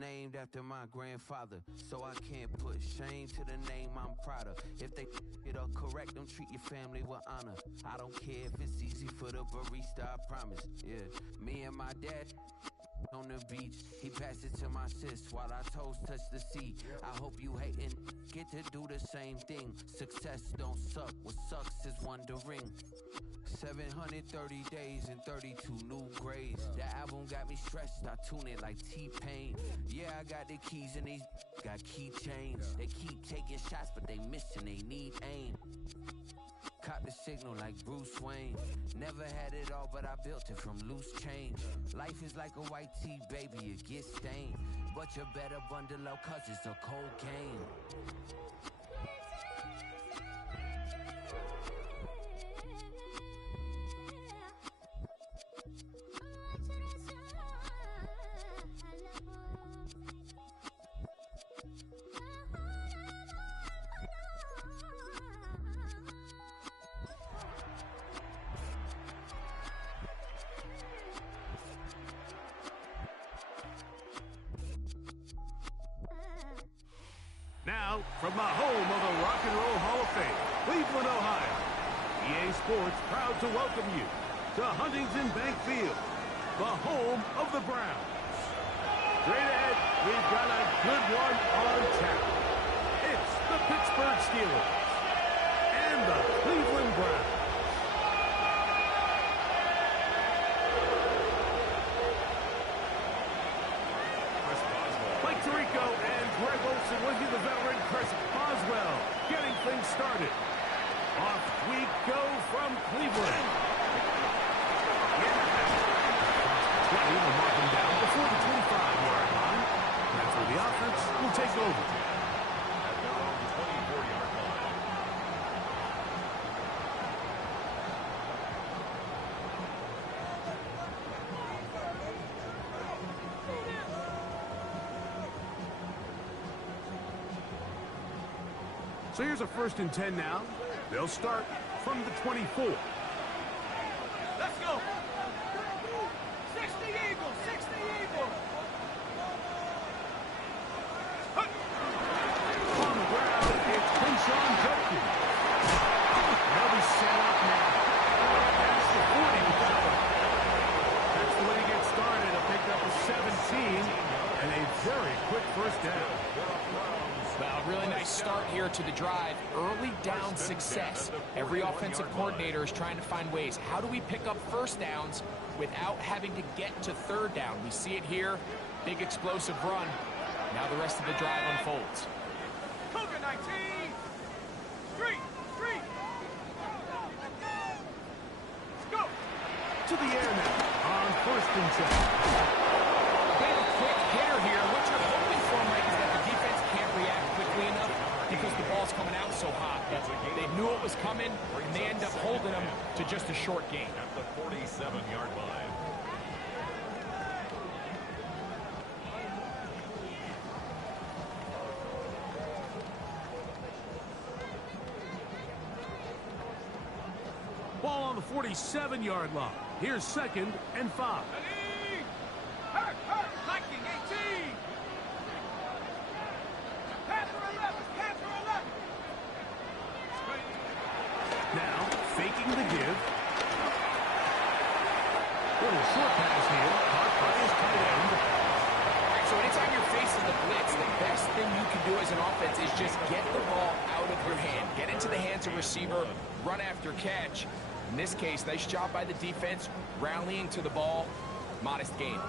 named after my grandfather, so I can't put shame to the name I'm proud of. If they it up correct, don't treat your family with honor. I don't care if it's easy for the barista, I promise. Yeah, me and my dad on the beach, he passed it to my sis while our toes touch the sea. I hope you hatin' get to do the same thing. Success don't suck, what sucks is wondering. 730 days and 32 new grades. That album got me stressed, I tune it like T-Pain. Yeah, I got the keys and these got keychains. They keep taking shots, but they missing, they need aim. Caught the signal like Bruce Wayne. Never had it all, but I built it from loose change. Life is like a white tee, baby, it gets stained. But you better bundle up, cause it's a cold game. Now, from the home of the Rock and Roll Hall of Fame, Cleveland, Ohio, EA Sports proud to welcome you to Huntington Bank Field, the home of the Browns. Straight ahead, we've got a good one on tap. It's the Pittsburgh Steelers and the Cleveland Browns. Greg Olsen with you, the veteran Chris Boswell, getting things started. Off we go from Cleveland. 20 will mark him down before the 25-yard line. That's where the offense will take over. At their own 24-yard line. So here's a 1st and 10 now. They'll start from the 24. Let's go. 60 Eagles, 60 Eagles. On the ground, it's Quinshon Judkins. They'll be set up now. Past the 40 without him. That's the way to get started. A pick up of 17 and a very quick 1st down. Well, really nice start here to the drive. Early down success. Every offensive coordinator is trying to find ways. How do we pick up 1st downs without having to get to 3rd down? We see it here. Big explosive run. Now the rest of the drive unfolds. Cougar 19. 3. Go. To the air now on 1st and 10. Big quick hitter here. What you're hoping for, Mike, is that the defense can't react quickly enough because the ball's coming out so hot. They knew it was coming, and they end up holding them to just a short gain. At the 47-yard line. Ball on the 47-yard line. Here's 2nd and 5. Hurt, Viking 18. Panther 11, Panther 11. Now, faking the give. Little short pass here. Caught by his tight end. All right, so anytime you're facing the blitz, the best thing you can do as an offense is just get the ball out of your hand. Get into the hands of receiver, run after catch. In this case, nice job by the defense, rallying to the ball. Modest gain.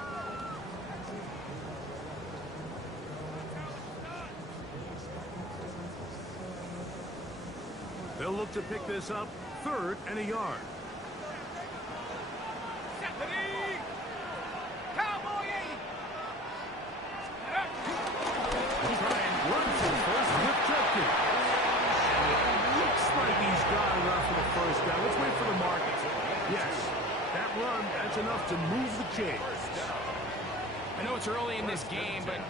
They'll look to pick this up 3rd and a yard. Stephanie! Cowboy 80. Try and run for 1st with Judkins. Looks like he's got enough for the 1st down. Let's wait for the market. Yes, that run, that's enough to move the chains. I know it's early in this game, but in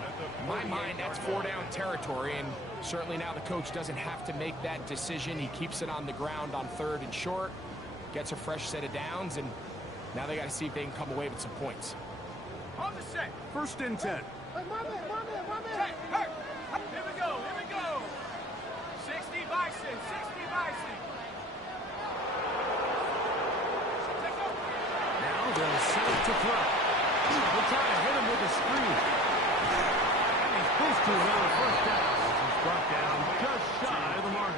my mind, that's 4-down territory, and certainly now the coach doesn't have to make that decision. He keeps it on the ground on 3rd and short, gets a fresh set of downs, and now they got to see if they can come away with some points. On the set. 1st and 10. Check, hurt. Here we go, here we go. 60 Bison, 60 Bison. Take over. Now they'll set it to throw. They'll try to hit him with a screen. And he's pushed to another first down. He's brought down just shy of the marker.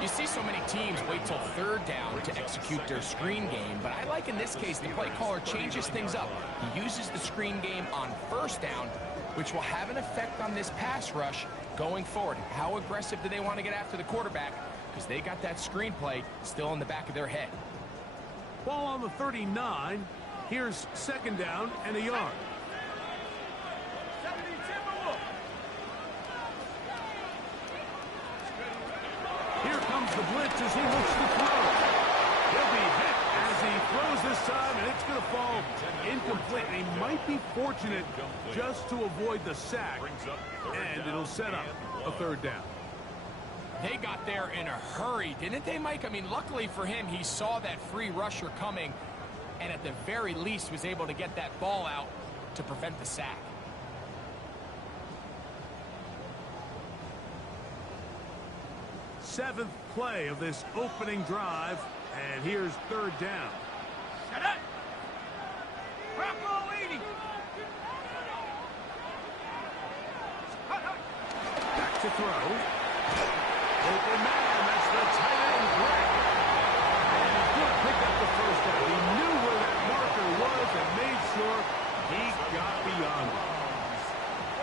You see so many teams wait till third down to execute their screen game, but I like in this case the play caller changes things up. He uses the screen game on first down, which will have an effect on this pass rush going forward. How aggressive do they want to get after the quarterback? Because they got that screen play still in the back of their head. Ball on the 39. Here's second down and a yard. 70 Timberwolves. Here comes the blitz as he looks to throw. He'll be hit as he throws this time, and it's going to fall incomplete. He might be fortunate just to avoid the sack, and it'll set up a third down. They got there in a hurry, didn't they, Mike? I mean, luckily for him, he saw that free rusher coming, and at the very least was able to get that ball out to prevent the sack. Seventh play of this opening drive, and here's third down. Shut up. Bronco 80. Back to throw. Open man, that's the tight end, Greg. And he's going to pick up the first down. He knew where that marker was and made sure he got beyond it.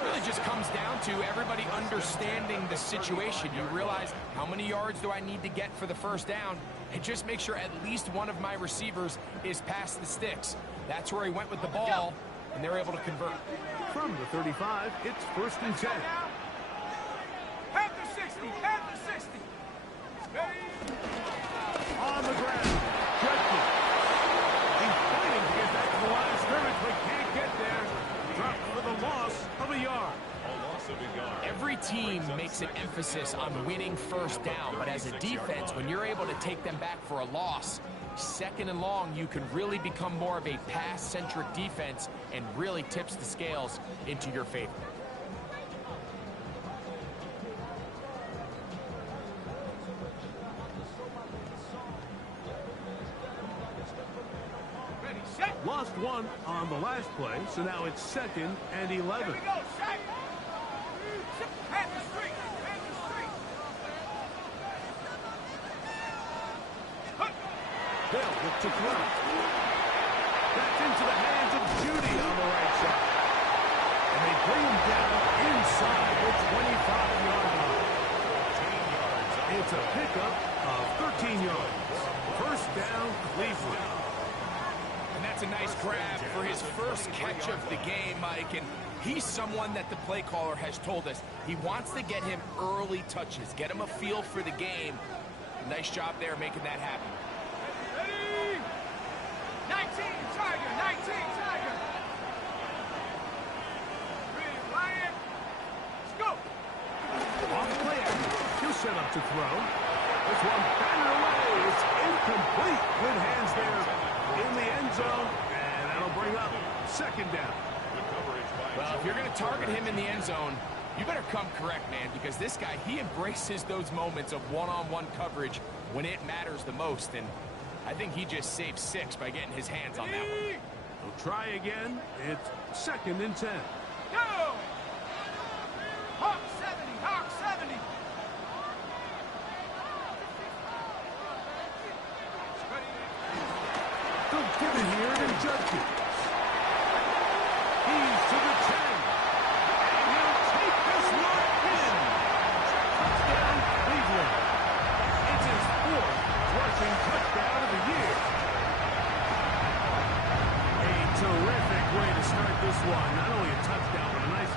Really just comes down to everybody understanding the situation. You realize how many yards do I need to get for the first down, and just make sure at least one of my receivers is past the sticks. That's where he went with the ball, and they're able to convert. From the 35, it's first and 10. Panther 60, Panther 60. On the ground, Judkins. He's fighting to get back to the line of scrimmage, but can't get there. Dropped for the loss of a yard. Every team makes an emphasis on winning first down, but as a defense, when you're able to take them back for a loss, second and long, you can really become more of a pass-centric defense and really tips the scales into your favor. Ready, set. Lost one on the last play, so now it's second and 11. Here we go, shot. Panther Street, Panther Street. They'll look to throw. That's into the hands of Judy on the right side. And they bring him down inside the 25-yard line. It's a pickup of 13 yards. First down, Cleveland. And that's a nice grab for his first catch of the game, Mike. And he's someone that the play caller has told us he wants to get him early touches, get him a feel for the game. Nice job there making that happen. Ready. 19 Tiger, 19 Tiger. Ready, Ryan. Let's go. On the play action, he'll set up to throw. This one batted away. It's incomplete. Good hands there in the end zone, and that'll bring up second down. Well, if you're going to target him in the end zone, you better come correct, man, because this guy, he embraces those moments of one-on-one coverage when it matters the most, and I think he just saved 6 by getting his hands on that one. They'll try again. It's second and 10. Go. Hawk 70, Hawk 70. Good give it here to Judkins. He's to the 10. And he'll take this one in. Touchdown, Cleveland. It's his 4th rushing touchdown of the year. A terrific way to start this one. Not only a touchdown, but a nice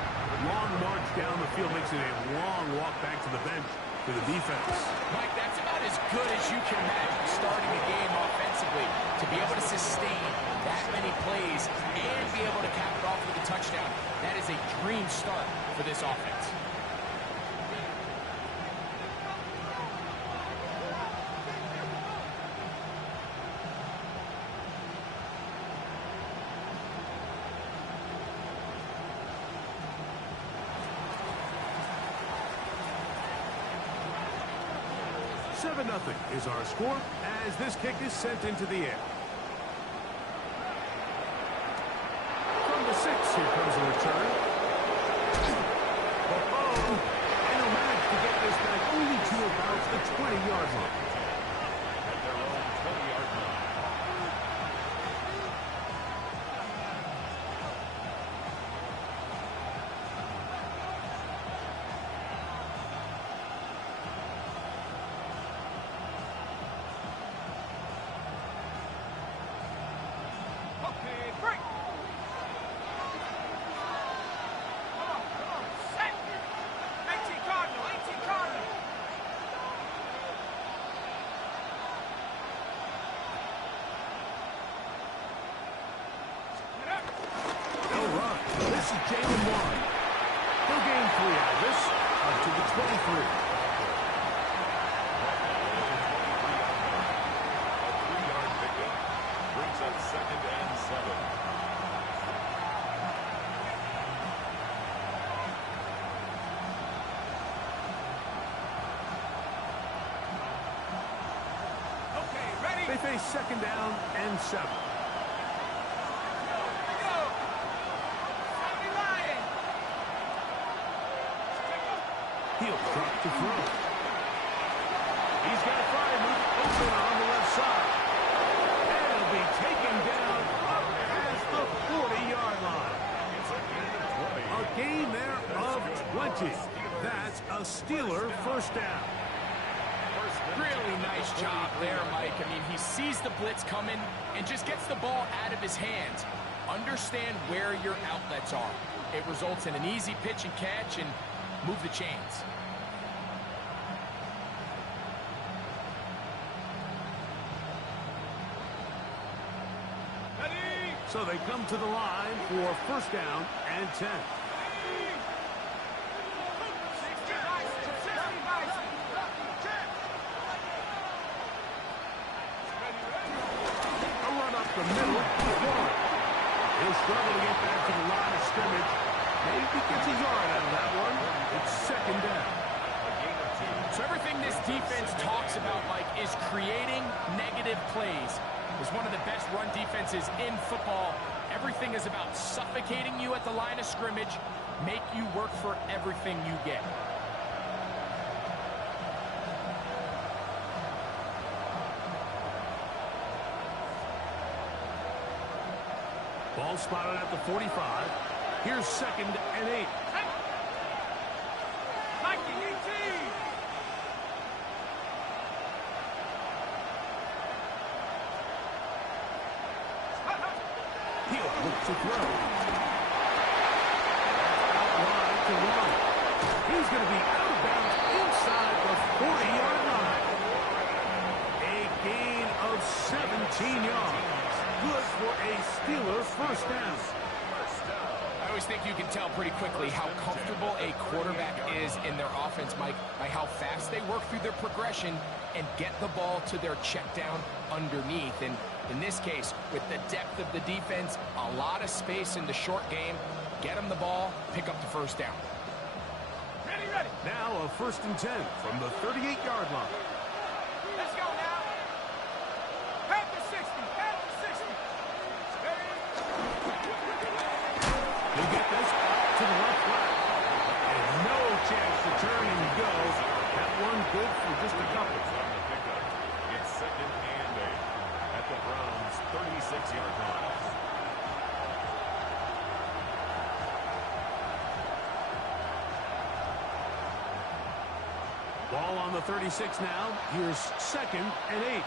long march down the field. Makes it a long walk back to the bench for the defense. Mike, that's about as good as you can imagine starting a game offensively. To be able to sustain that many plays and be able to cap it off with a touchdown, that is a dream start for this offense. 7-0 is our score as this kick is sent into the air. From the 6, here comes a return. And he'll manage to get this back only to about the 20-yard line. At their own 20-yard line. They face 2nd down and 7. He'll drop to throw. He's got a fireman open on the left side. And he'll be taken down up past the 40-yard line. A gain there of 20. That's a Steeler first down. Really nice job there, Mike. I mean, he sees the blitz coming and just gets the ball out of his hands. Understand where your outlets are. It results in an easy pitch and catch and move the chains. So they come to the line for 1st down and 10. The middle is one. He'll struggle to get back to the line of scrimmage. Maybe gets a yard out of that one. It's 2nd down. So everything this defense talks about, Mike, is creating negative plays. It's one of the best run defenses in football. Everything is about suffocating you at the line of scrimmage, make you work for everything you get. Ball spotted at the 45. Here's 2nd and 8. He'll look to throw. Outline to run. He's going to be out of bounds inside the 40-yard line. A gain of 17 yards. Good for a Steeler first down. I always think you can tell pretty quickly how comfortable a quarterback is in their offense, Mike, by how fast they work through their progression and get the ball to their check down underneath. And in this case, with the depth of the defense, a lot of space in the short game, get them the ball, pick up the first down. Ready. Now a 1st and 10 from the 38-yard line. Let's go now. Half the 60. He'll get this to the left flat. And no chance to turn and go. That one good for just a couple. On the pickup. It's 2nd and 8 at the Browns' 36-yard line. Ball on the 36 now. Here's 2nd and 8.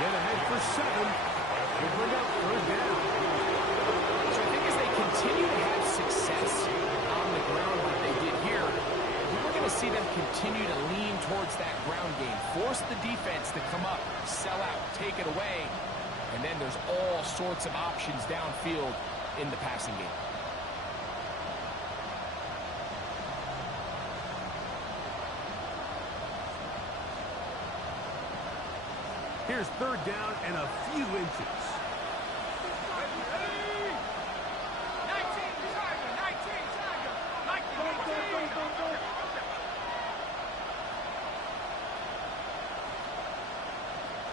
Get ahead for 7. He'll bring up 3rd down. So I think as they continue to have success on the ground like they did here, we're going to see them continue to lean towards that ground game. Force the defense to come up, sell out, take it away, and then there's all sorts of options downfield in the passing game. Here's third down and a few inches. 19, Tiger, 19, Tiger. 19.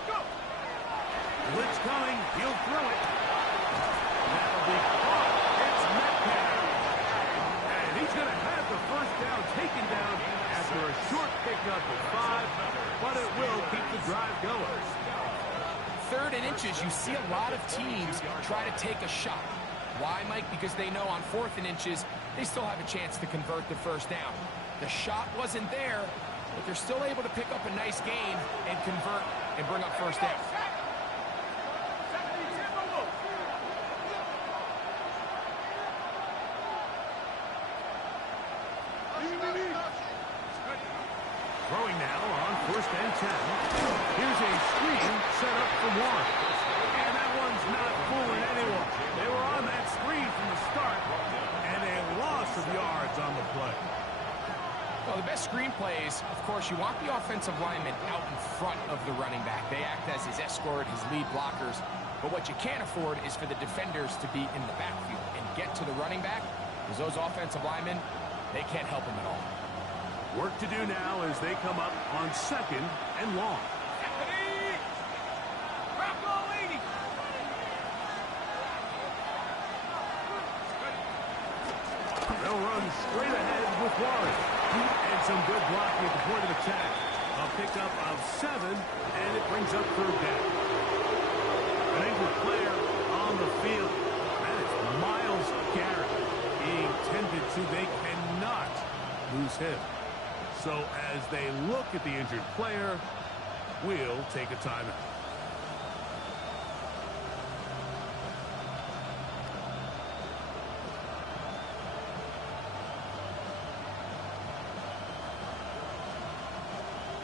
Go. Blitz coming. He'll throw it. That'll be caught. It's Metcalf. And he's going to have the first down taken down after a short pickup of 5, but it will keep the drive going. 3rd and inches, you see a lot of teams try to take a shot. Why, Mike? Because they know on 4th and inches, they still have a chance to convert the first down. The shot wasn't there, but they're still able to pick up a nice gain and convert and bring up first down. Throwing now on 1st and 10. Here's a screen set up for one. And that one's not fooling anyone. They were on that screen from the start, and a loss of yards on the play. Well, the best screen plays, of course, you want the offensive lineman out in front of the running back. They act as his escort, his lead blockers. But what you can't afford is for the defenders to be in the backfield and get to the running back, because those offensive linemen, they can't help him at all. Work to do now as they come up on 2nd and long. They'll run straight ahead with Warren. And some good blocking at the point of attack. A pickup of 7, and it brings up 3rd down. An injured player on the field. That is Myles Garrett being tended to. They cannot lose him. So as they look at the injured player, we'll take a timeout.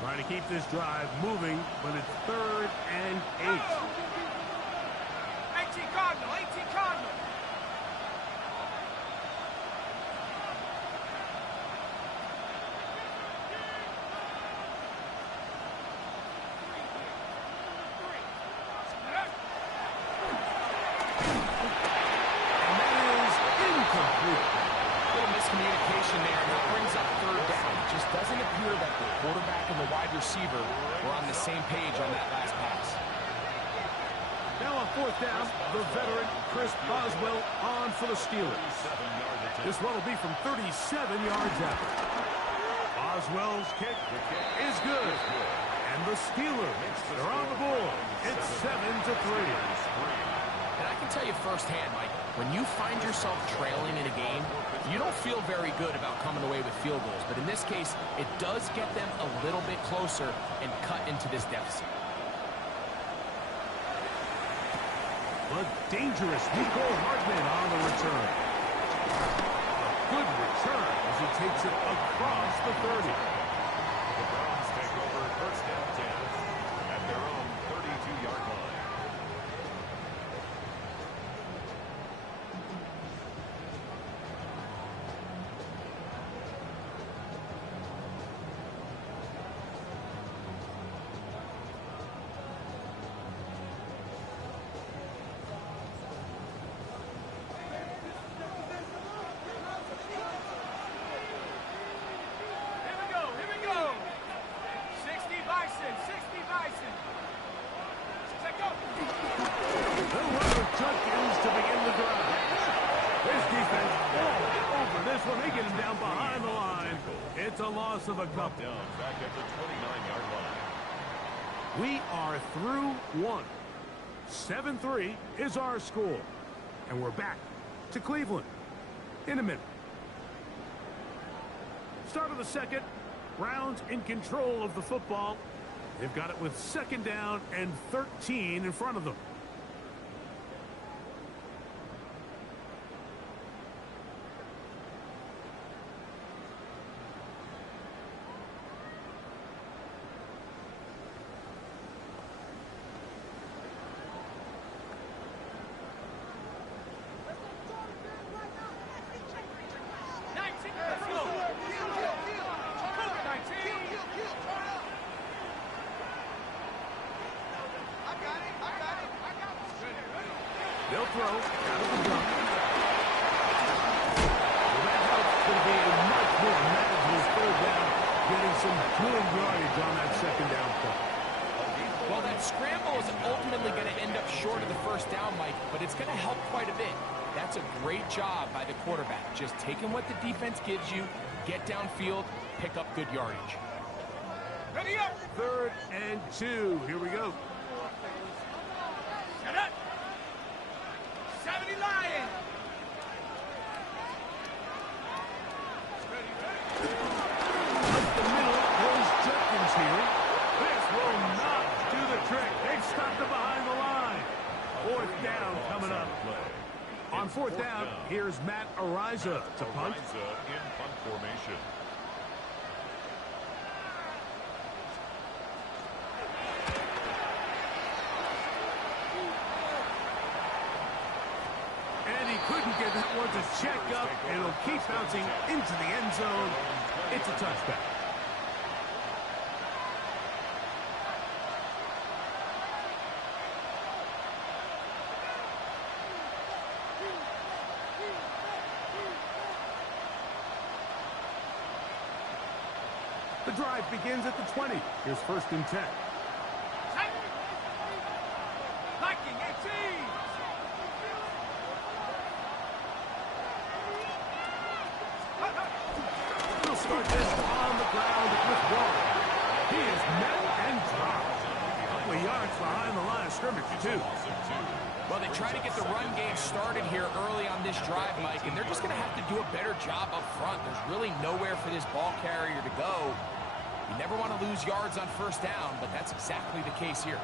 Trying to keep this drive moving, but it's 3rd and 8. 18 Cardinal, 18 Cardinal. Doesn't appear that the quarterback and the wide receiver were on the same page on that last pass. Now on 4th down, the veteran Chris Boswell on for the Steelers. This one will be from 37 yards out. Boswell's kick is good. And the Steelers are on the board. It's 7-3. And I can tell you firsthand, Mike, when you find yourself trailing in a game, you don't feel very good about coming away with field goals. But in this case, it does get them a little bit closer and cut into this deficit. But dangerous Nicole Hardman on the return. Good return as he takes it across the 30. The Browns take over 1st and 10 at their own 32-yard line. It's a loss of a couple. Down back at the 29-yard line. We are through one. 7-3 is our score. And we're back to Cleveland in a minute. Start of the 2nd. Browns in control of the football. They've got it with 2nd down and 13 in front of them. They'll throw out of the gun. Well, that helps to be a much more manageable third down, getting some good yardage on that second down play. Well, that scramble is ultimately going to end up short of the first down, Mike, but it's going to help quite a bit. That's a great job by the quarterback. Just taking what the defense gives you, get downfield, pick up good yardage. Ready up! 3rd and 2. Here we go. Set up! 70 Lions! Up the middle goes Jenkins here. This will not do the trick. They've stopped it behind the line. 4th down coming up. On 4th down, here's Matt Ariza to punt. In punt formation. And he couldn't get that one to check up. It'll keep bouncing into the end zone. It's a touchback. The drive begins at the 20. Here's 1st and 10. Viking 18! We'll start this on the ground with one. He is met and dropped. A couple of yards behind the line of scrimmage, too. Well, they try to get the run game started here early on this drive, Mike, and they're just going to have to do a better job up front. There's really nowhere for this ball carrier to go. You never want to lose yards on 1st down, but that's exactly the case here.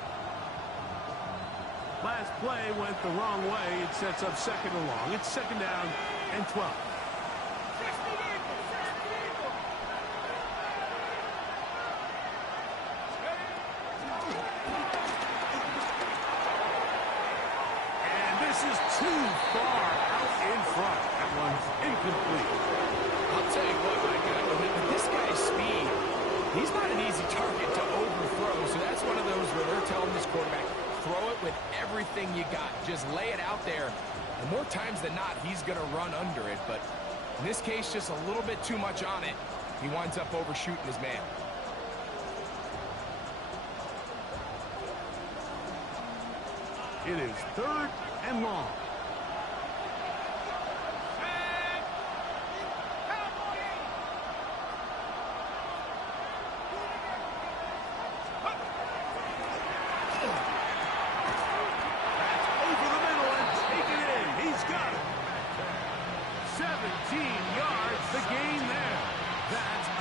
Last play went the wrong way. It sets up 2nd and long. It's 2nd down and 12. And this is too far out in front. That one's incomplete. I'll tell you what, Mike, with this guy's speed, he's not an easy target to overthrow, so that's one of those where they're telling this quarterback, throw it with everything you got. Just lay it out there. And more times than not, he's going to run under it. But in this case, just a little bit too much on it. He winds up overshooting his man. It is 3rd and long.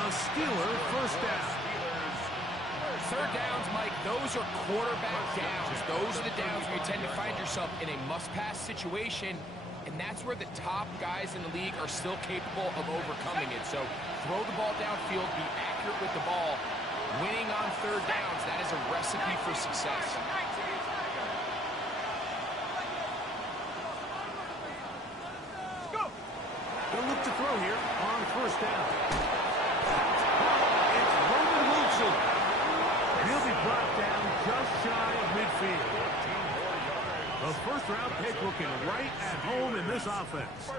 Steeler 1st down. 3rd downs, Mike, those are quarterback downs. Those are the downs where you tend to find yourself in a must-pass situation, and that's where the top guys in the league are still capable of overcoming it. So throw the ball downfield, be accurate with the ball. Winning on 3rd downs, that is a recipe for success. They'll look to throw here on 1st down. He'll be brought down just shy of midfield. A 1st-round pick looking right at home in this offense.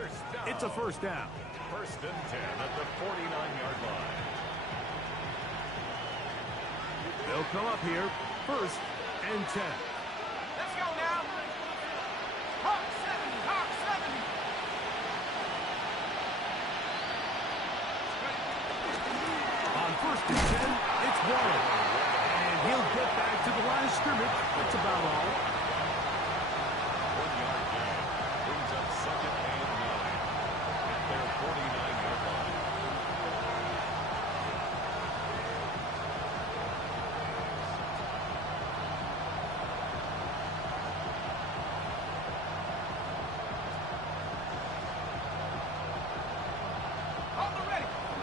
It's a 1st down. 1st and 10 at the 49-yard line. They'll come up here, 1st and 10. Let's go now. Hawk 70, Hawk 70. On 1st and 10, it's Warren. And he'll get back to the line of scrimmage. That's about all. 1-yard gain brings up 2nd and 9 at their 49-yard line.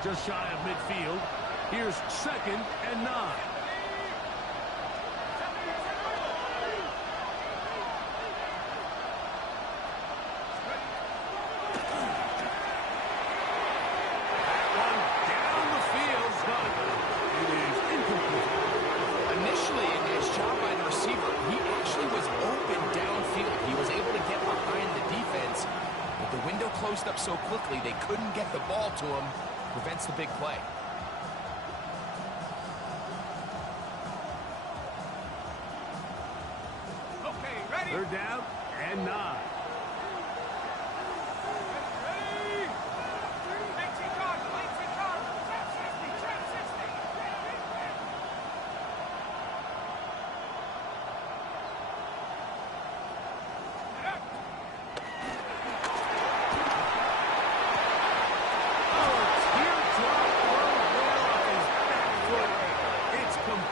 Just shy of midfield. Here's 2nd and 9. so quickly they couldn't get the ball to him. Prevents the big play. Okay, ready? Third down and 9.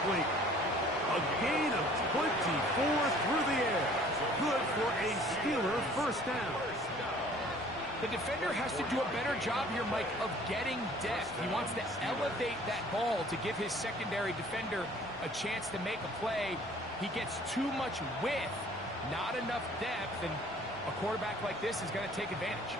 A gain of 24 through the air. Good for a Steeler first down. The defender has to do a better job here, Mike, of getting depth. He wants to elevate that ball to give his secondary defender a chance to make a play. He gets too much width, not enough depth, and a quarterback like this is going to take advantage.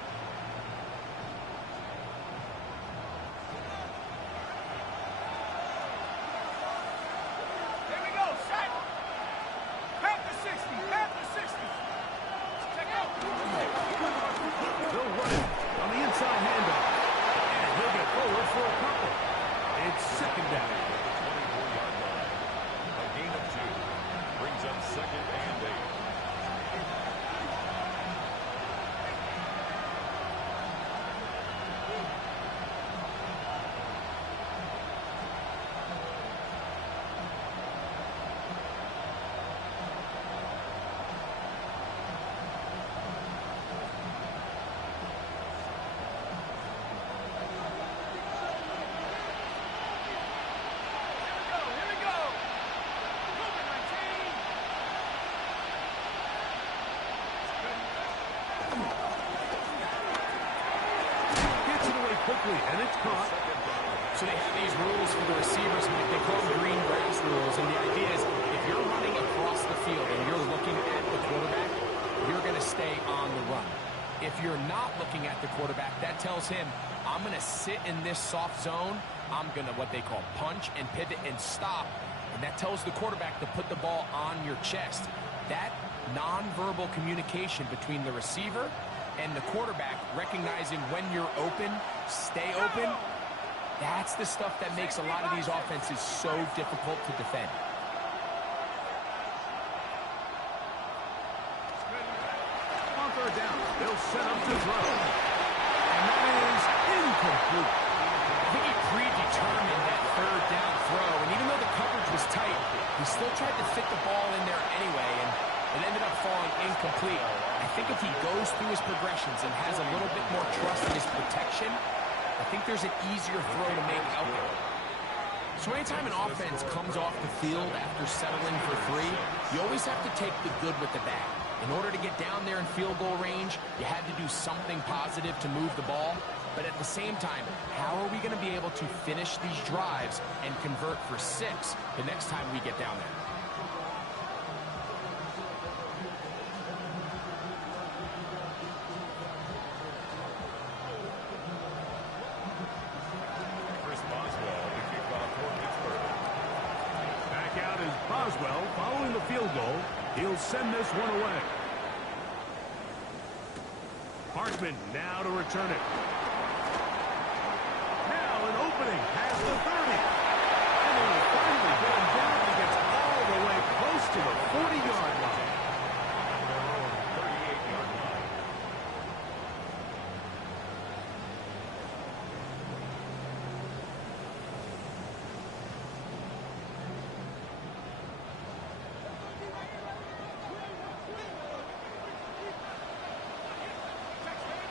Second down. 24-yard line. A gain of 2. Brings up second and 8. Quickly, and it's caught. So they have these rules for the receivers, Mike. They call them green grass rules, and the idea is if you're running across the field and you're looking at the quarterback, you're going to stay on the run. If you're not looking at the quarterback, that tells him, I'm going to sit in this soft zone. I'm going to what they call punch and pivot and stop, and that tells the quarterback to put the ball on your chest. That nonverbal communication between the receiver and the quarterback, recognizing when you're open, stay open, that's the stuff that makes a lot of these offenses so difficult to defend. On third down, they'll set up to throw. And that is incomplete. I think he predetermined that third down throw, and even though the coverage was tight, he still tried to fit the ball in there anyway, and it ended up falling incomplete. I think if he goes through his progressions and has a little bit more trust in his protection, I think there's an easier throw to make out there. So anytime an offense comes off the field after settling for 3, you always have to take the good with the bad. In order to get down there in field goal range, you had to do something positive to move the ball. But at the same time, how are we going to be able to finish these drives and convert for 6 the next time we get down there? Boswell, following the field goal, he'll send this one away. Hartman now to return it. Now an opening past the 30. And they will finally get him down. He gets all the way close to the 40-yard line. 38-yard line.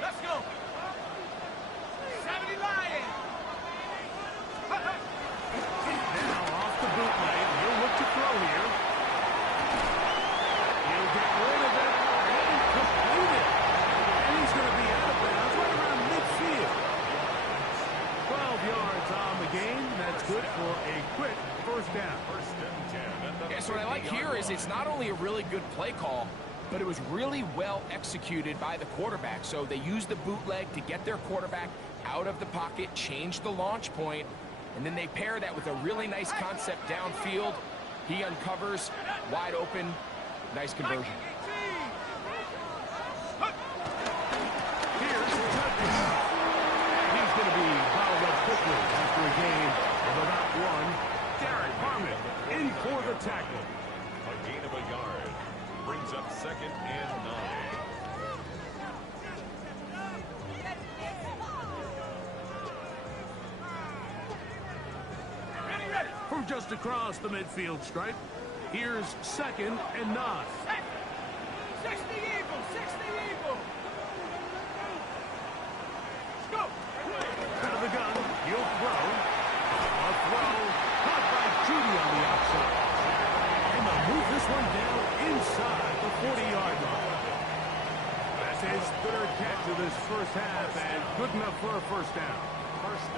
Let's go. 70 Lions. Now off the bootleg, he'll look to throw here. He'll get rid of it and complete it. And he's going to be out of bounds right around midfield. 12 yards on the game. That's good for a quick first down. First and 10. Yeah, so what I like here is it's not only a really good play call, but it was really well executed by the quarterback. So they used the bootleg to get their quarterback out of the pocket, change the launch point, and then they pair that with a really nice concept downfield. He uncovers, wide open, nice conversion. Here's a touchdown. from just across the midfield stripe. Here's 2nd and 9. 60 Eagle, 60 Eagle. Let's go. Out of the gun, he'll throw. A throw caught by Judy on the outside. And they'll move this one down inside the 40-yard line. That's his 3rd catch of this first half, and good enough for a first down.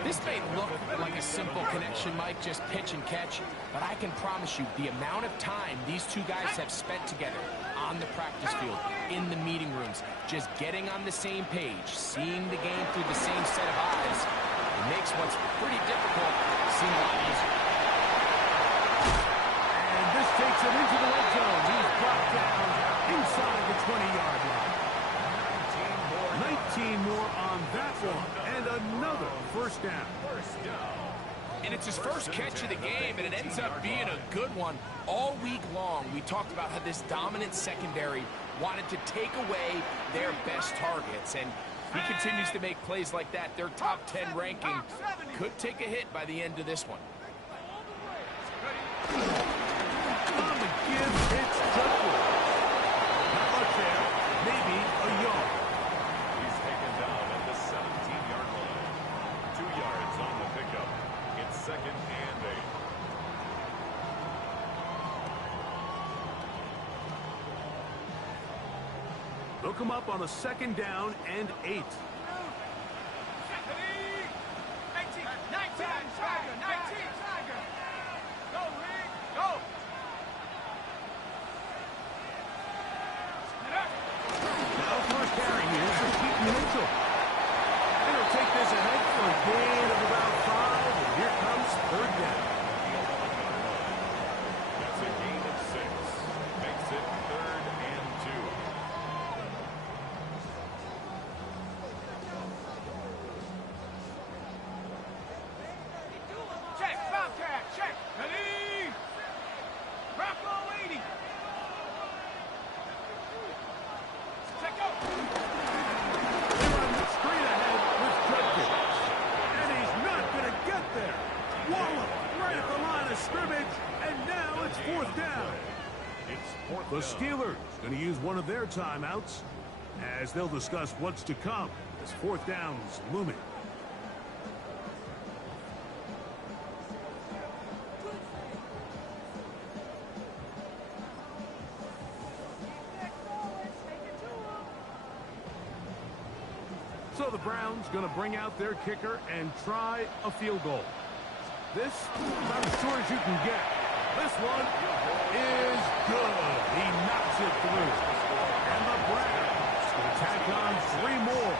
This may look like a simple connection, Mike, just pitch and catch, but I can promise you the amount of time these two guys have spent together on the practice field, in the meeting rooms, just getting on the same page, seeing the game through the same set of eyes, it makes what's pretty difficult seem a lot easier. And this takes him into the red zone. He's brought down inside the 20-yard line. 19 more on that one, and another first down. And it's his first catch of the game, and it ends up being a good one. All week long, we talked about how this dominant secondary wanted to take away their best targets, and he continues to make plays like that. Their top 10 ranking could take a hit by the end of this one. On the give, it's Judkins. Not much there, maybe a yard. He's taken down at the 17-yard line. 2 yards on the pickup. It's 2nd and 8. Look him up on a 2nd down and 8. 19, 19, Tiger, 19, Tiger. Go, Rick, go. Now first carry here for Keaton Mitchell. And he'll take this ahead for a gain of about 5, and here comes 3rd down. That's a gain of 6. Makes it 3rd and 2. Check, Bobcat, check. Ready? Bronco 80. Check, go. They run straight ahead with Judkins. And he's not going to get there. Wallop right at the line of scrimmage, and now it's 4th down. It's 4th The down. Steelers going to use one of their timeouts as they'll discuss what's to come as 4th down's looming. So the Browns going to bring out their kicker and try a field goal. This, about as sure as you can get. This one is good. He knocks it through. And the Browns going to tack on 3 more,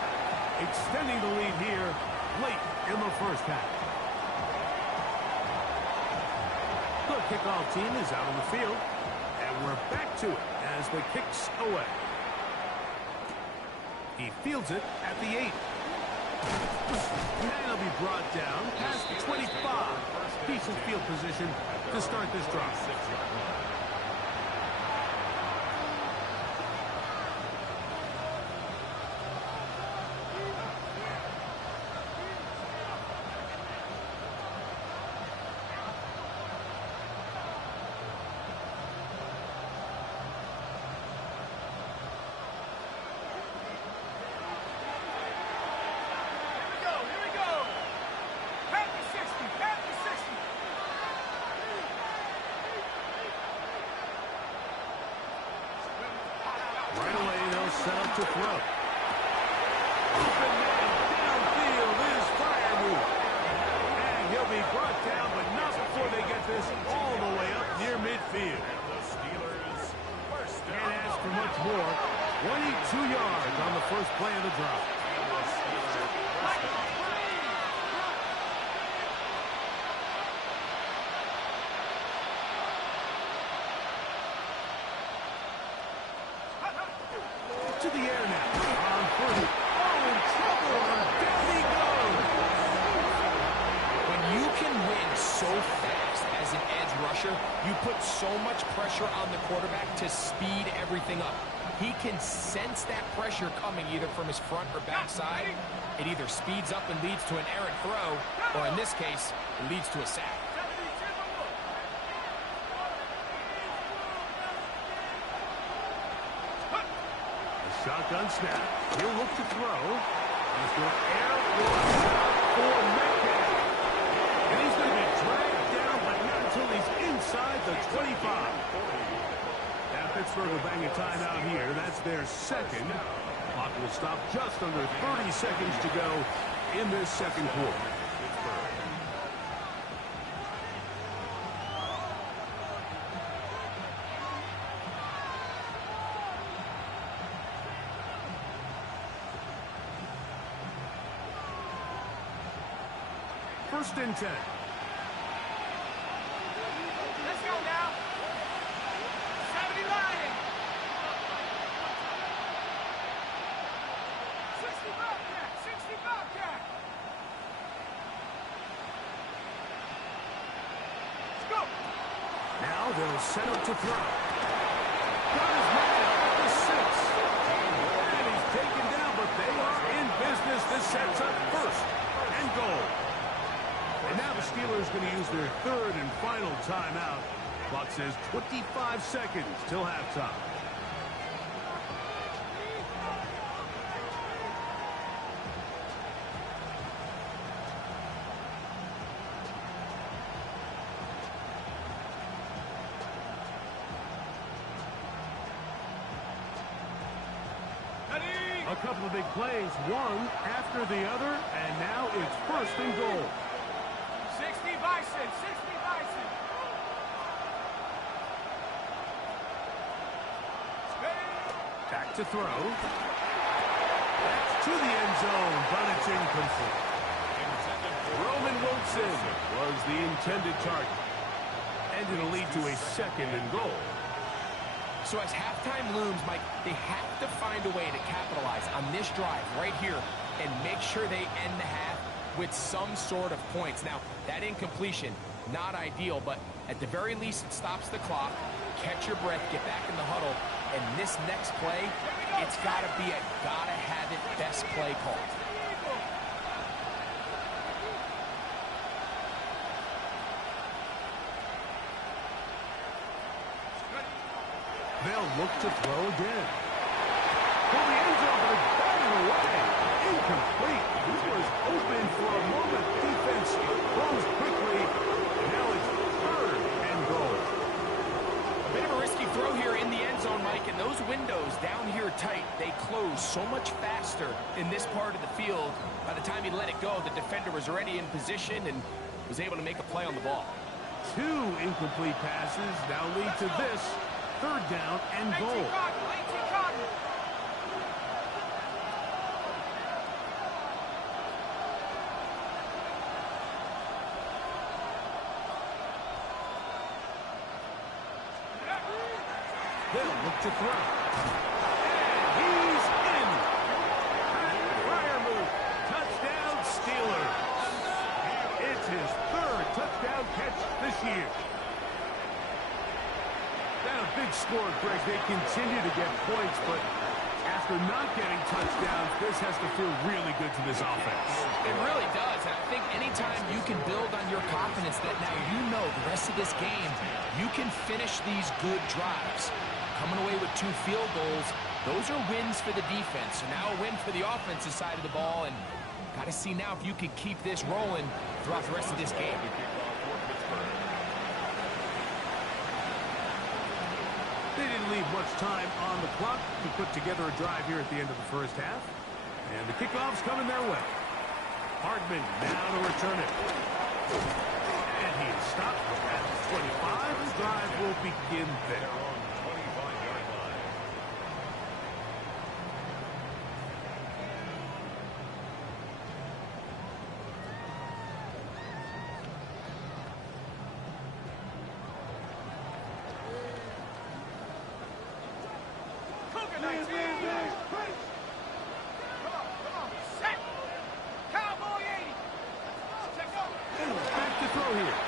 extending the lead here late in the first half. The kickoff team is out on the field, and we're back to it as the kick's away. He fields it at the 8. And he'll be brought down past the 25. Decent field position to start this drive. 6-yard line. Here we go. Pat the 60, pat the 60. Right away, they'll set up to throw. Open man downfield is Firemove. And he'll be brought down, but not before they get this all the way up near midfield. The Steelers first down. Can't ask for much more. 22 yards on the first play of the drive. The Steelers first down. To the air now. On 30. Oh, in trouble. And down he goes. When you can win so fast as an edge rusher, you put so much pressure on the quarterback to speed everything up. He can sense that pressure coming either from his front or back side. It either speeds up and leads to an errant throw, or in this case, it leads to a sack. Shotgun snap. He'll look to throw. He's going to air for Metcalf. And he's going to be dragged down, but not until he's inside the 25. Now Pittsburgh will bang a timeout here. That's their second. Clock will stop just under 30 seconds to go in this second quarter. First and 10. Let's go now. 70 Lion. 60 Bobcat. 60 Bobcat. Let's go. Now they'll set up to throw. Got his man up at the 6. And he's taken down, but they are in business. This sets up first and goal. And now the Steelers going to use their third and final timeout. Clock says 25 seconds till halftime. A couple of big plays, one after the other, and now it's first and goal. 60 Bison. 60 Bison. Back to throw. That's to the end zone, but it's incomplete. Roman Wilson was the intended target. And it'll lead to a second and goal. So as halftime looms, Mike, they have to find a way to capitalize on this drive right here and make sure they end the half with some sort of points. Now, that incompletion, not ideal, but at the very least, it stops the clock. Catch your breath, get back in the huddle, and this next play, it's got to be a gotta-have-it best play call. They'll look to throw again. For the end zone, but it's batted away. Incomplete. He was open for a moment. Defense closed quickly. Now it's third and goal. A bit of a risky throw here in the end zone, Mike, and those windows down here tight, they close so much faster in this part of the field. By the time he let it go, the defender was already in position and was able to make a play on the ball. Two incomplete passes now lead to this. Third down and goal. They'll look to throw. And he's in. Freiermuth. Touchdown Steelers. It's his third touchdown catch this year. Now a big score, Greg. They continue to get points, but after not getting touchdowns, this has to feel really good to this offense. It really does, and I think anytime you can build on your confidence that now you know the rest of this game, you can finish these good drives. Coming away with 2 field goals, those are wins for the defense. So now a win for the offensive side of the ball, and got to see now if you can keep this rolling throughout the rest of this game. They didn't leave much time on the clock to put together a drive here at the end of the first half. And the kickoff's coming their way. Hardman now to return it. And he is stopped at the 25. The drive will begin there.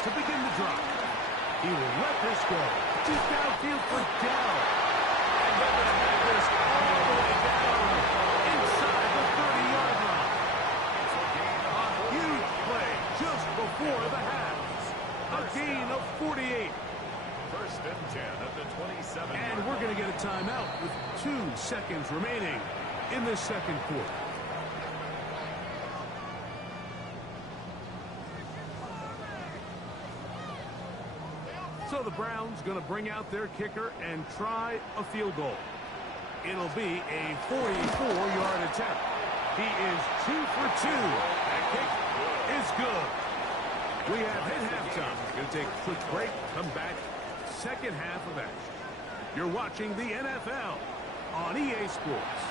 To begin the drive. He will let this go. Deep downfield for Dell. And they're going to have this all the way down inside the 30-yard line. A huge play just before the half. A gain of 48. First and 10 at the 27. And we're going to get a timeout with 2 seconds remaining in the second quarter. So the Browns going to bring out their kicker and try a field goal. It'll be a 44-yard attempt. He is 2 for 2. That kick is good. We have hit halftime. Going to take a quick break. Come back. Second half of action. You're watching the NFL on EA Sports.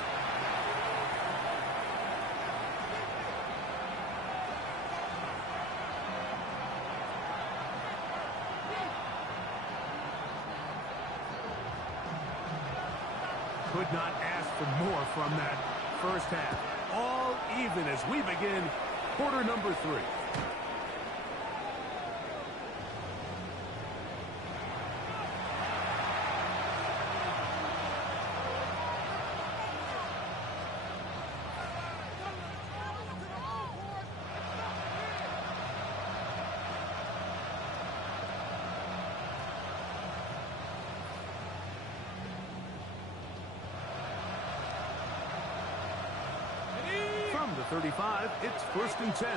Could not ask for more from that first half. All even as we begin quarter number 3. From the 35, it's first and 10.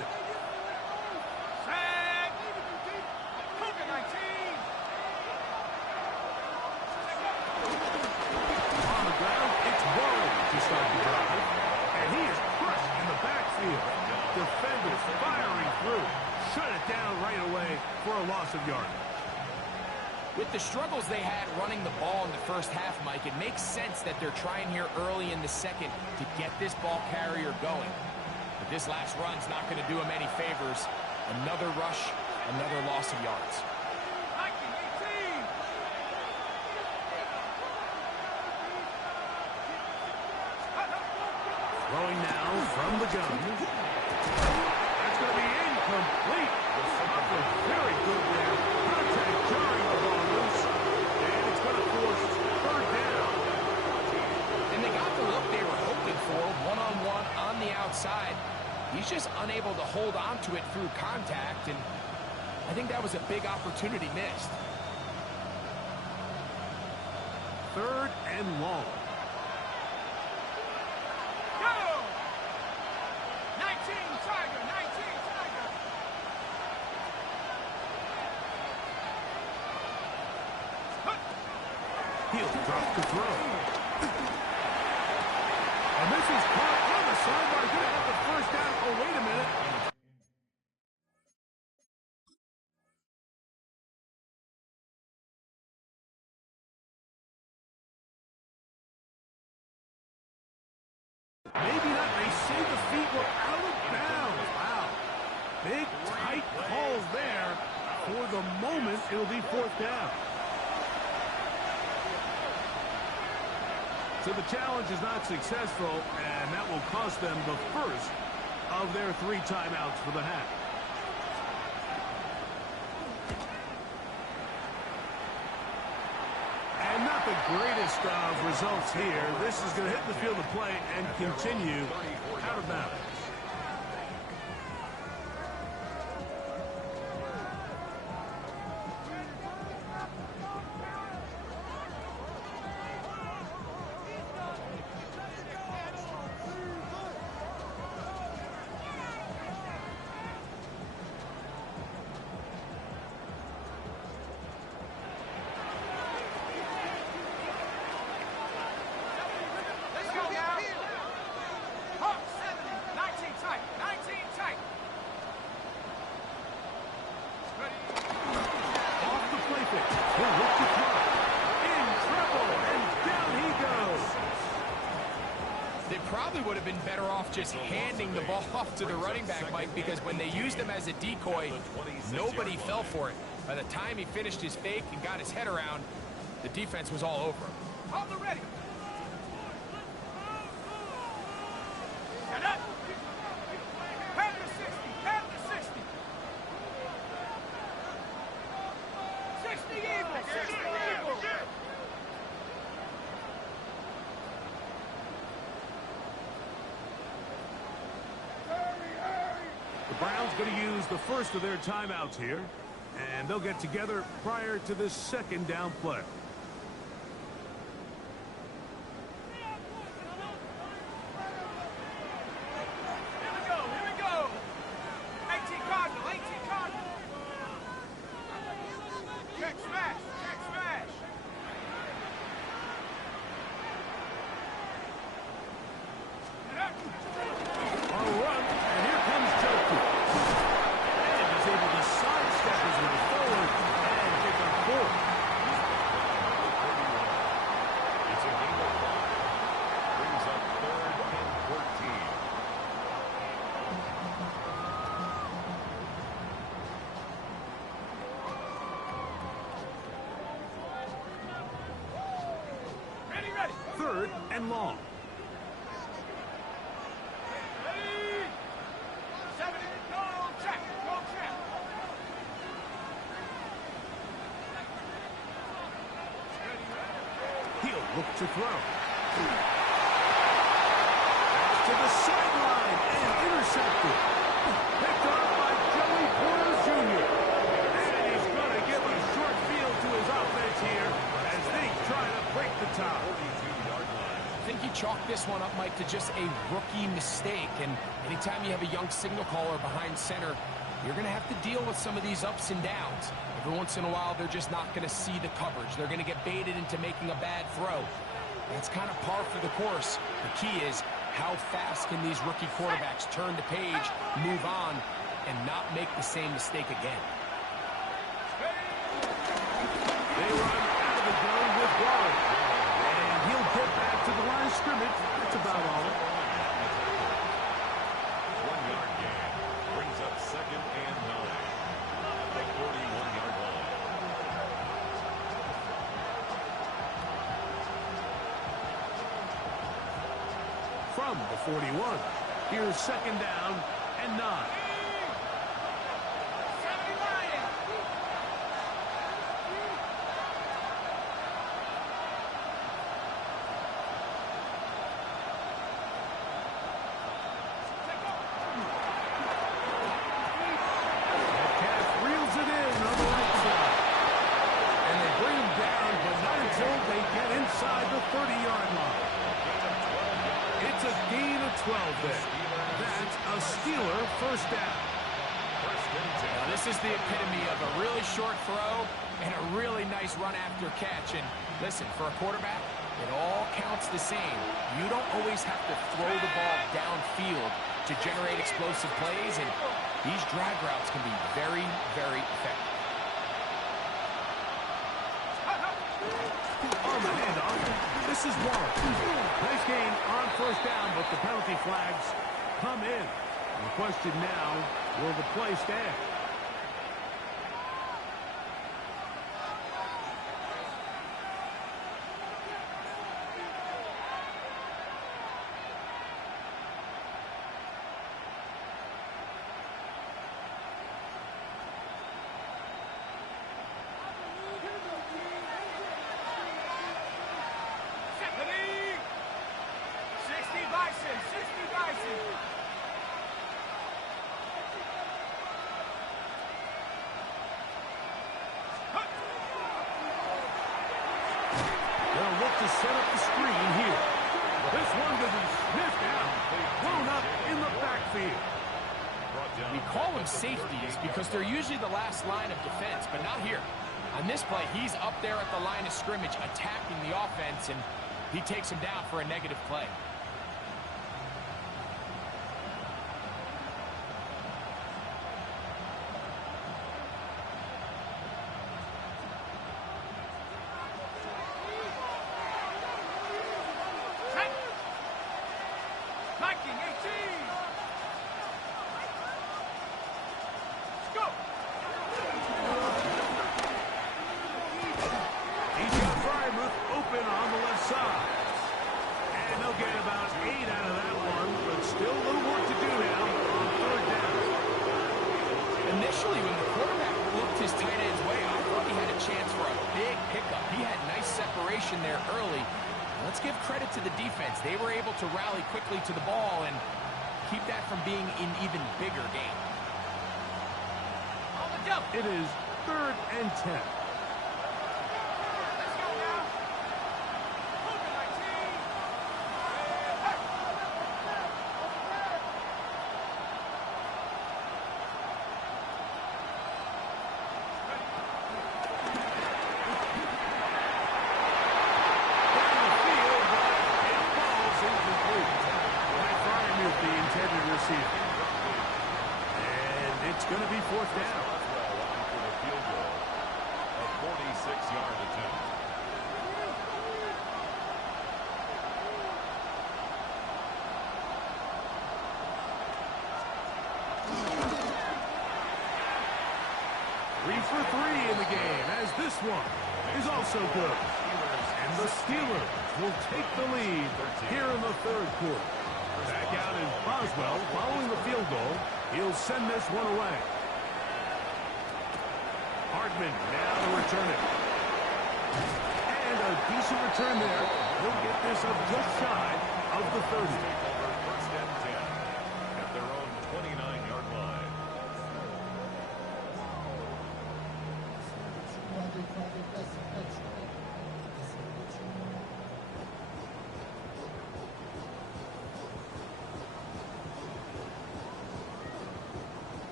Sack! Cover 19! On the ground, it's Warren to start the drive. And he is crushed in the backfield. Defenders firing through. Shut it down right away for a loss of yardage. With the struggles they had running the ball in the first half, Mike, it makes sense that they're trying here early in the second to get this ball carrier going. But this last run's not going to do him any favors. Another rush, another loss of yards. Throwing now from the gun. That's going to be incomplete. Very good there. Contact jarring the ball loose. And it's going to force third down. And they got the look they were hoping for, one-on-one on the outside. He's just unable to hold on to it through contact, and I think that was a big opportunity missed. Third and long. Go! 19, Tiger! 19, Tiger! He'll drop the throw. And this is caught on the sideline. Going to have the first down. Oh, wait a minute. Maybe not. They say the feet were out of bounds. Wow. Big, tight calls there. For the moment, it'll be fourth down. So the challenge is not successful, and that will cost them the first of their 3 timeouts for the half. And not the greatest of results here. This is going to hit the field of play and continue out of bounds. Let's go now! Hawk 70, 19 tight, 19 tight! Ready? Off the play fake. He'll look to throw. In trouble, and down he goes. They probably would have been better off just handing the ball off to the running back, Mike, because when they used him as a decoy, nobody fell for it. By the time he finished his fake and got his head around, the defense was all over him. Hold the ready! Stand up! Head to 60, head to 60! 60 Eagles, 60 Eagles! The Browns going to use the first of their timeouts here. And they'll get together prior to the second down play. Third and long. He'll look to throw. To the sideline and intercepted. Picked up by Joey Porter Jr. And he's going to give a short field to his offense here as they try to break the tie. I think you chalk this one up, Mike, to just a rookie mistake. And anytime you have a young signal caller behind center, you're going to have to deal with some of these ups and downs. Every once in a while, they're just not going to see the coverage. They're going to get baited into making a bad throw. That's kind of par for the course. The key is how fast can these rookie quarterbacks turn the page, move on, and not make the same mistake again. They run out of the gun with Waller. And he'll get back to the line of scrimmage. That's about all. 1 yard gain brings up second and 9 at the 41-yard line. From the 41, here's second down and 9. First down. Now, this is the epitome of a really short throw and a really nice run after catch. And listen, for a quarterback, it all counts the same. You don't always have to throw the ball downfield to generate explosive plays, and these drag routes can be very, very effective. On the handoff, this is Waller. Nice gain on first down, but the penalty flags come in. The question now, will the play stand? To set up the screen here. This one to be sniffed out. Blown up in the backfield. We call them safeties because they're usually the last line of defense, but not here. On this play, he's up there at the line of scrimmage attacking the offense, and he takes him down for a negative play. Initially, when the quarterback looked his tight end's way, I thought he had a chance for a big pickup. He had nice separation there early. Let's give credit to the defense. They were able to rally quickly to the ball and keep that from being an even bigger game. It is 3rd and 10. Let's go now. Move it, 19. Down the field, but it falls incomplete. By far is the intended receiver. And it's going to be 4th down. For the field goal, a 46-yard attempt. Three for 3 in the game, as this one is also good. And the Steelers will take the lead here in the 3rd quarter. Back out in Boswell following the field goal. He'll send this one away. Hardman now to return it. And a decent return there. He'll get this up just shy of the 30. Over 1st and 10 at their own 29-yard line.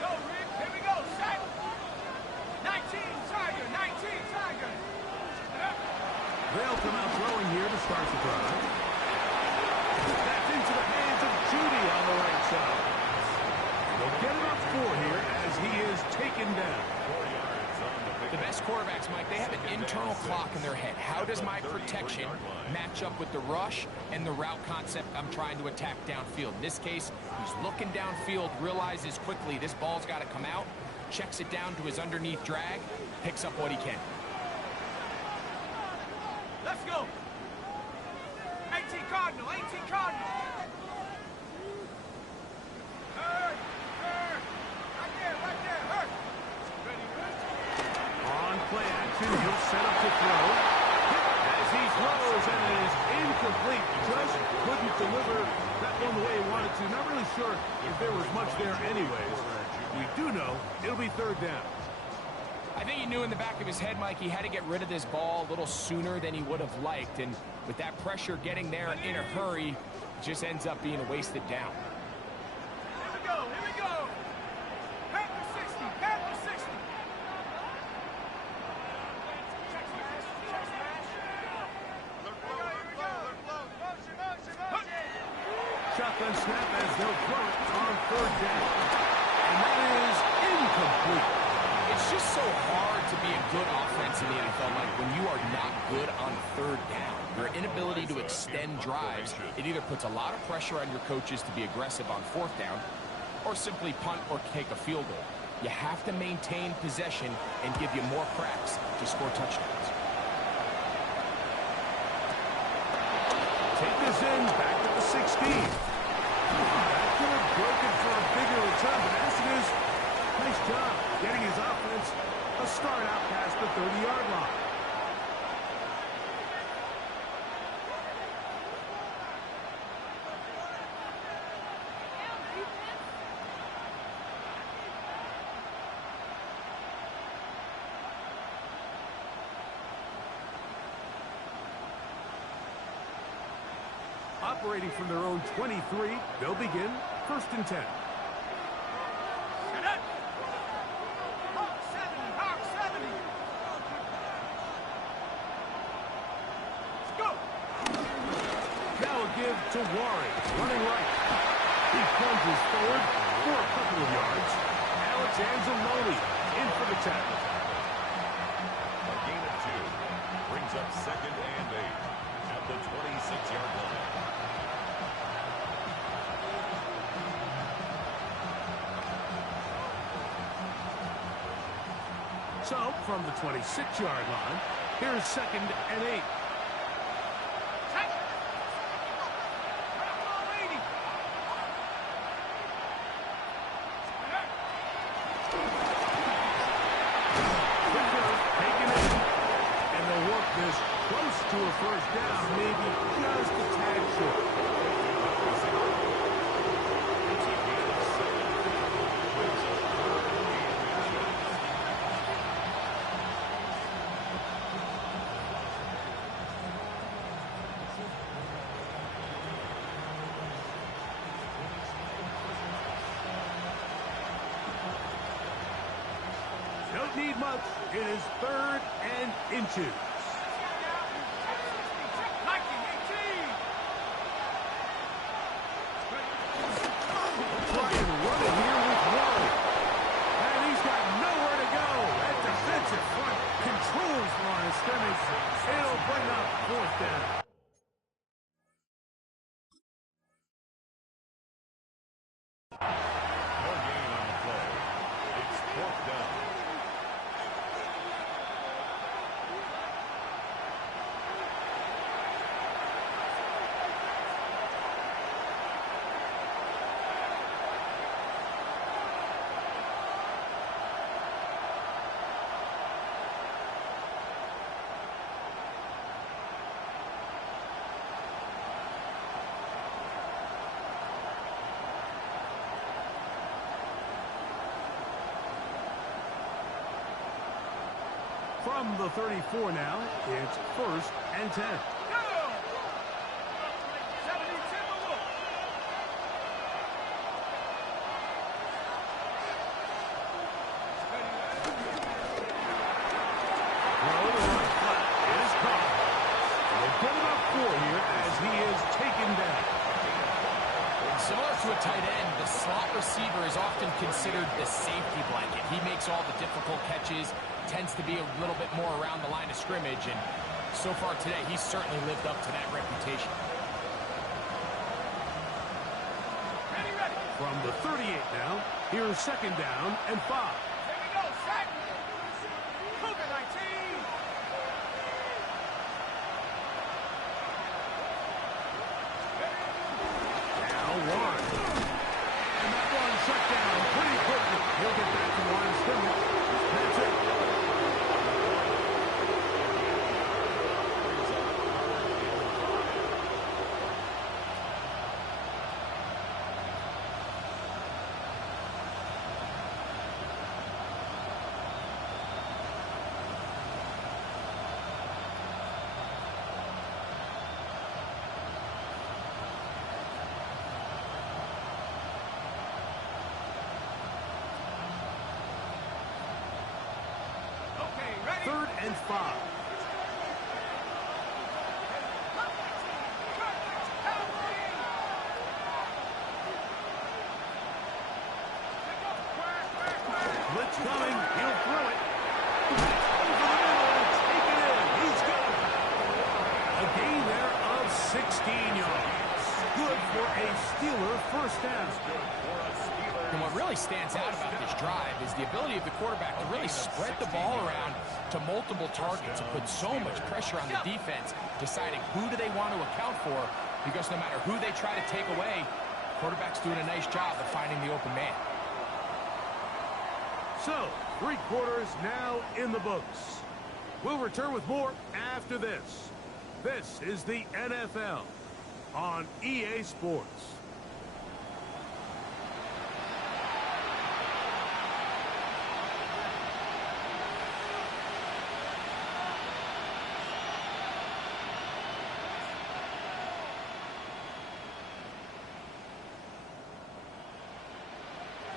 Go, Rick. Here we go. Set. 19, Tiger. 19, Tiger. They'll come out throwing here to start the drive. Back into the hands of Judy on the right side. They'll get it up 4 here as he is taken down. 4 yards on the The pickup. best quarterbacks, Mike, they have an internal clock in their head. How does my protection match up with the rush and the route concept I'm trying to attack downfield? In this case, he's looking downfield, realizes quickly this ball's got to come out, checks it down to his underneath drag, picks up what he can. Let's go. 18 Cardinal. 18 Cardinal. Hurt. Hurt. Right there. Right there. Hurt. Ready, Rich? On play action, he'll set up to throw. As he throws, and it is incomplete. Just couldn't deliver that one the way he wanted to. Not really sure if there was much there anyways. We do know it'll be 3rd down. I think he knew in the back of his head, Mike, he had to get rid of this ball a little sooner than he would have liked. And with that pressure getting there in a hurry, it just ends up being a wasted down. Here we go. Here we go. Panther 60. Panther 60. Check smash. Check smash. Here we go. Motion, motion, motion. Shotgun snap as they'll throw it on 3rd down. And that is incomplete. It's just so hard to be a good offense in the NFL, Mike, when you are not good on 3rd down. Your inability to extend drives, it either puts a lot of pressure on your coaches to be aggressive on 4th down or simply punt or take a field goal. You have to maintain possession and give you more cracks to score touchdowns. Take this in, back at the 16. That could have broken for a bigger return, but as it is, nice job getting his offense a start out past the 30-yard line. Operating from their own 23, they'll begin 1st and 10. Set up. Hawk 70. Hawk 70. Let's go. Now a give to Warren, running right. He plunges forward for a couple of yards. Alex Anzalone in for the tackle. A gain of 2 brings up 2nd and 8 at the 26-yard line. So, from the 26-yard line, here's 2nd and 8. Check. Ball 80. Quicker, taken in, and they'll work this close to a 1st down, maybe just a tad short. It's a gain of need much. It is 3rd and inches. Try and run it here with Wally. And he's got nowhere to go. That defensive front controls the line of scrimmage. It'll bring up 4th down. No gain on the play. It's 4th down. From the 34 now, it's 1st and 10. Similar to a tight end, the slot receiver is often considered the safety blanket. He makes all the difficult catches, tends to be a little bit more around the line of scrimmage, and so far today, he's certainly lived up to that reputation. From the 38 now, here's 2nd down and 5. Here we go, set. Cougar 19. Now 1. And that one shut down pretty quickly. He'll get back to the line of scrimmage. That's it. Okay, ready? 3rd and 5. Blitz coming. He'll throw it. Over the middle and take it in. He's got it. A gain there of 16 yards. Good for a Steeler 1st down. And what really stands out about this drive is the ability of the quarterback to really spread the ball around to multiple targets and put so much pressure on the defense, deciding who do they want to account for, because no matter who they try to take away, quarterback's doing a nice job of finding the open man. So, 3 quarters now in the books. We'll return with more after this. This is the NFL on EA Sports.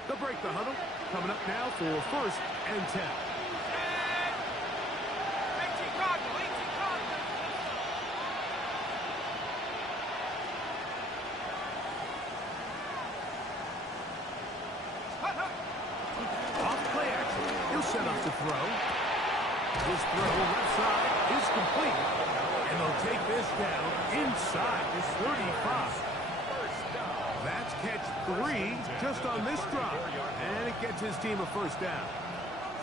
They'll break the huddle. Coming up now for 1st and 10. 18 Cardinal, 18 Cardinal. Off play action. He'll set up the throw. His throw left side is complete. And they'll take this down inside this 35. That's catch 3 just on this drop. And it gets his team a 1st down.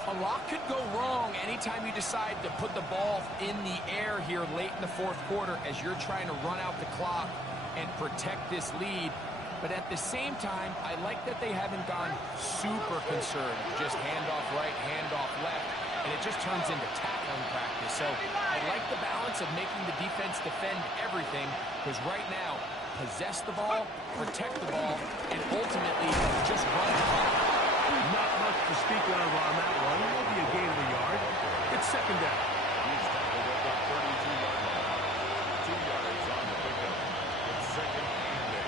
A lot could go wrong anytime you decide to put the ball in the air here late in the 4th quarter as you're trying to run out the clock and protect this lead. But at the same time, I like that they haven't gone super conservative. Just handoff right, handoff left, and it just turns into tackling practice. So I like the balance of making the defense defend everything, because right now, possess the ball, protect the ball, and ultimately just run the clock. Not much to speak of on that one. It will be a gain of a yard. It's 2nd down. He's tackled at the 32-yard line. 2 yards on the pickup. It's 2nd and 8.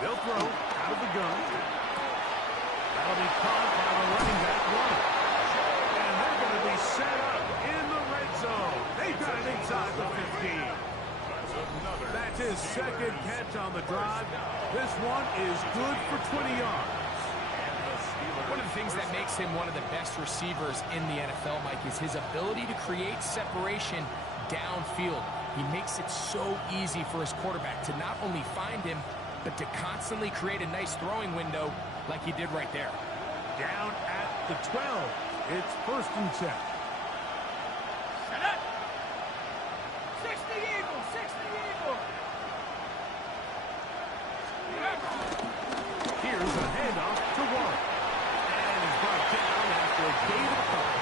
They'll throw out of the gun. That'll be caught by the running back one. And they're going to be set up in the red zone. They got it inside the 15. That's his second catch on the drive. This one is good for 20 yards. One of the things that makes him one of the best receivers in the NFL, Mike, is his ability to create separation downfield. He makes it so easy for his quarterback to not only find him, but to constantly create a nice throwing window like he did right there. Down at the 12. It's 1st and 10. Set up. 60 Eagles, 60 Eagles. Here's a handoff to Warren. And he's brought down after a gain of a couple.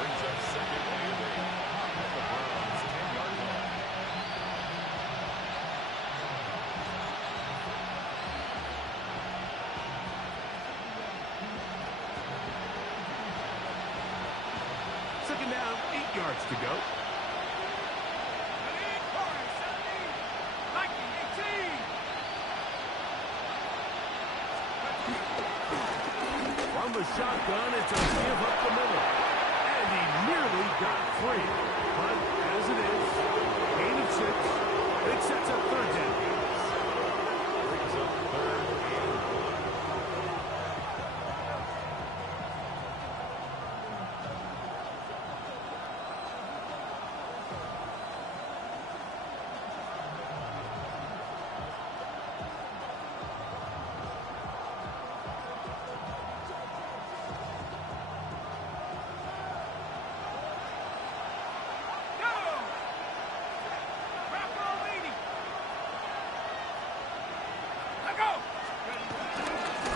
Brings up second and 8 at the Browns' 10-yard line. Second down, 8 yards to go. From the shotgun, it's a give up the middle. And he nearly got free. But as it is, gain of 6. It sets up 3rd down. Brings up 3rd and 1.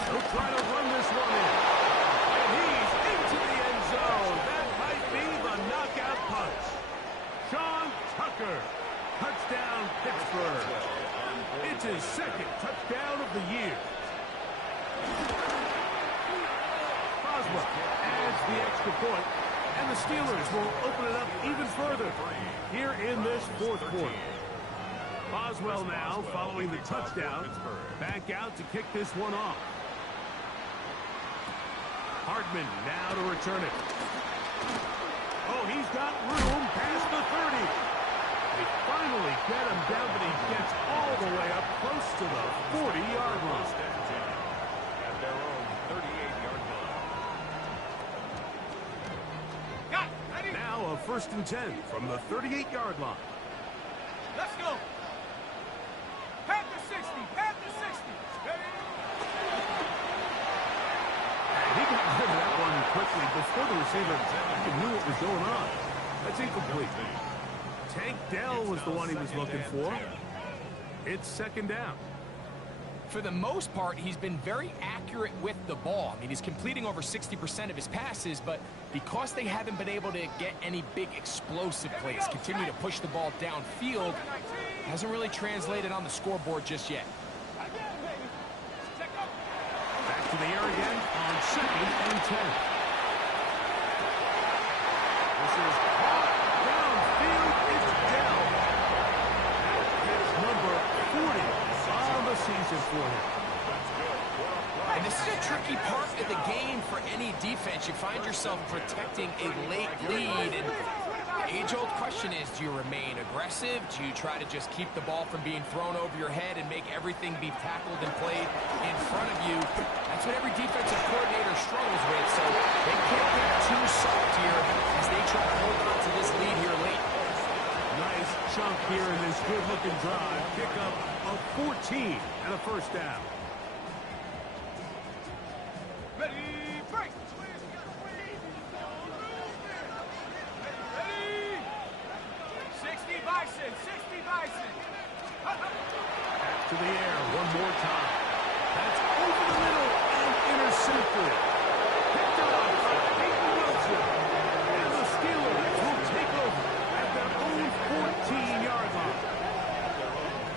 They'll try to run this one in. And he's into the end zone. That might be the knockout punch. Sean Tucker. Touchdown, Pittsburgh. It's his 2nd touchdown of the year. Boswell adds the extra point, and the Steelers will open it up even further here in this 4th quarter. Boswell now, following the touchdown, back out to kick this one off. Hardman now to return it. Oh, he's got room past the 30. They finally get him down, but he gets all the way up close to the 40-yard line. At their own 38-yard line. Now a 1st and 10 from the 38-yard line. Let's go. Panther 60, Panther 60. He got rid of that one quickly before the receiver even knew what was going on. That's incomplete. Tank Dell was the one he was looking for. It's 2nd down. For the most part, he's been very accurate with the ball. I mean, he's completing over 60% of his passes, but because they haven't been able to get any big explosive plays, continue to push the ball downfield, hasn't really translated on the scoreboard just yet. Back to the air again on 2nd and 10. This is caught downfield. It's Dell. That's number 40 on the season for him. And this is a tricky part of the game for any defense. You find yourself protecting a late lead, and the age-old question is, do you remain aggressive? Do you try to just keep the ball from being thrown over your head and make everything be tackled and played in front of you? That's what every defensive coordinator struggles with, so they can't get too soft here as they try to hold on to this lead here late. Nice chunk here in this good-looking drive. Pick up of 14 and a 1st down. Ready, break. Ready. 60 Bison, 60 Bison. Back to the air one more time. That's over the middle and intercepted. Picked off by Peyton Wilson. And the Steelers will take over at their own 14-yard line.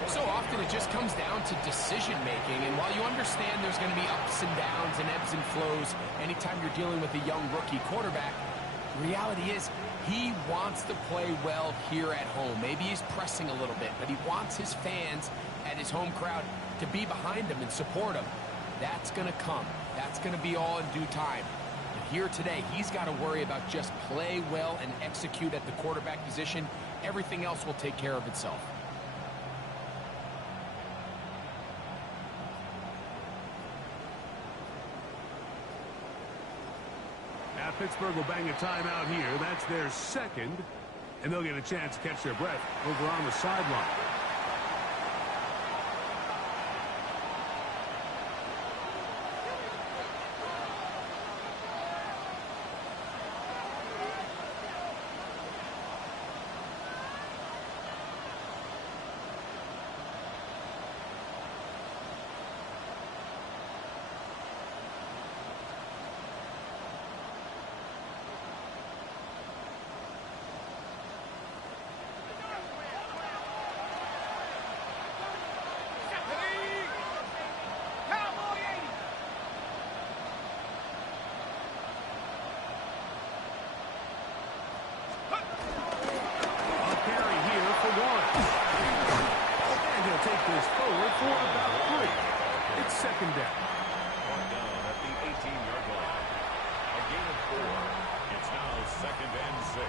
So often it just comes down to decision-making, and while you understand there's going to be ups and downs and ebbs and flows anytime you're dealing with a young rookie quarterback, Reality is, he wants to play well here at home. Maybe he's pressing a little bit, but he wants his fans and his home crowd to be behind him and support him. That's going to come. That's going to be all in due time. But here today, he's got to worry about just play well and execute at the quarterback position. Everything else will take care of itself. Now Pittsburgh will bang a timeout here. That's their second, and they'll get a chance to catch their breath over on the sideline. Forward for about 3. It's second down. Brought down at the 18-yard line. A gain of 4. It's now second and 6.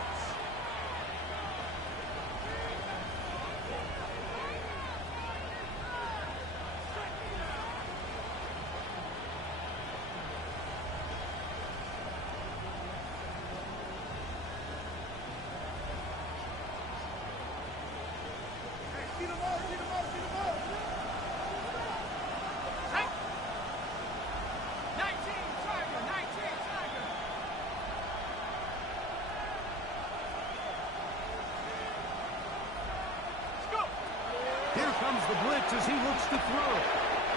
Here comes the blitz as he looks to throw.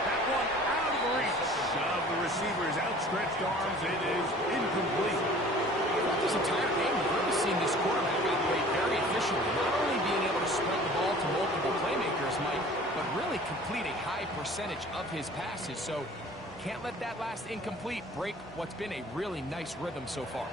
That one out of the reach of the receiver's outstretched arms. It is incomplete. Throughout this entire game, we've really seen this quarterback operate very efficiently. Not only being able to spread the ball to multiple playmakers, Mike, but really complete a high percentage of his passes. So can't let that last incomplete break what's been a really nice rhythm so far.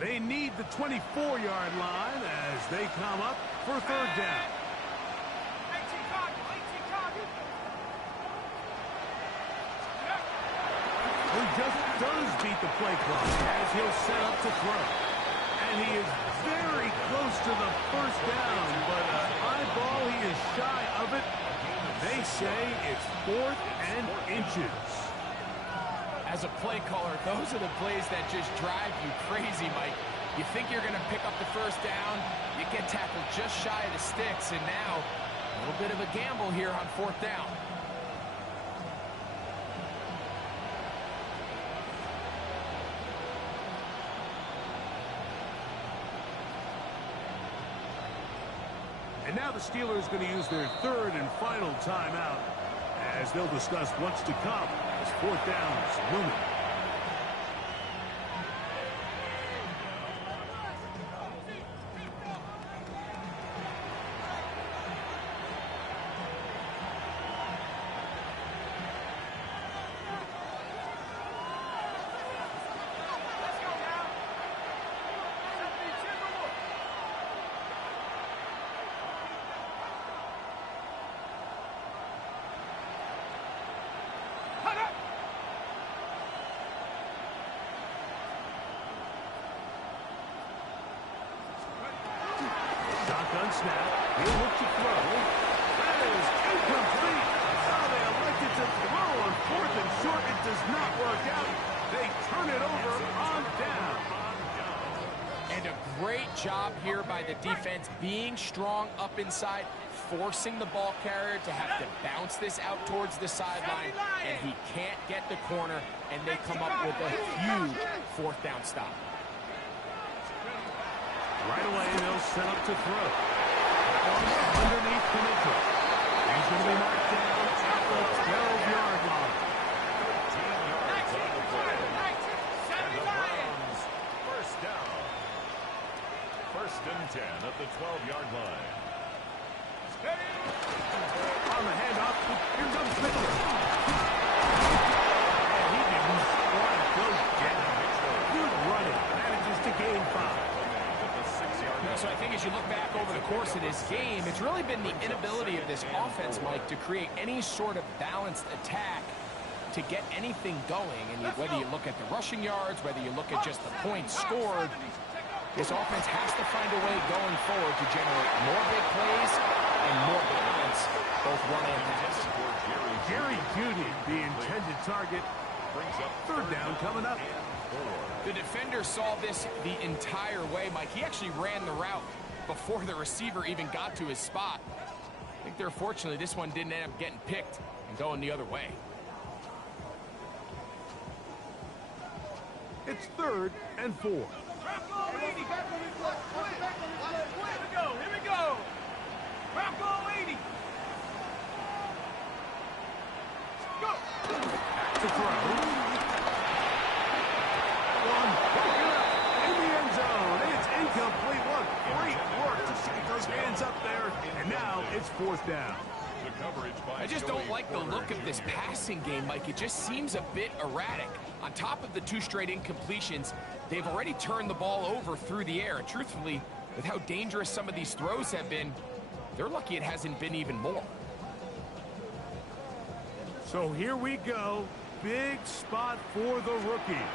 They need the 24-yard line as they come up for third down. He just does beat the play clock as he'll set up to throw. And he is very close to the first down, but eyeball, he is shy of it. They say it's 4th and inches. As a play caller, those are the plays that just drive you crazy, Mike. You think you're going to pick up the first down, you get tackled just shy of the sticks, and now a little bit of a gamble here on 4th down. And now the Steelers going to use their third and final timeout as they'll discuss what's to come as 4th down is looming. Shotgun snap. He'll look to throw. That is incomplete. Now they elected to throw on 4th and short. It does not work out. They turn it over on down. And a great job here by the defense, being strong up inside, forcing the ball carrier to have to bounce this out towards the sideline, and he can't get the corner, and they come up with a huge 4th down stop. Right away, they'll set up to throw. Underneath Mitchell. He's going to be marked down at the 12-yard line. 13 yards on the play. And the Browns first down. 1st and 10 at the 12-yard line. on the handoff. Here comes Mitchell. And he didn't want to go down. Good running. Manages to gain 5. So I think as you look back over the course of this game, it's really been the inability of this offense, Mike, to create any sort of balanced attack to get anything going. And whether you look at the rushing yards, whether you look at just the points scored, this offense has to find a way going forward to generate more big plays and more balance, both run and pass. Jerry Jeudy, the intended target. Third down coming up. The defender saw this the entire way, Mike. He actually ran the route before the receiver even got to his spot. I think fortunately this one didn't end up getting picked and going the other way. It's 3rd and 4. Here we go. Bronco 80. Go. Back to throw. In the end zone. It's incomplete. What great work to shake those hands up there. And now it's 4th down. I just don't like the look of this passing game, Mike. It just seems a bit erratic. On top of the 2 straight incompletions, they've already turned the ball over through the air. And truthfully, with how dangerous some of these throws have been, they're lucky it hasn't been even more. So here we go. Big spot for the rookie.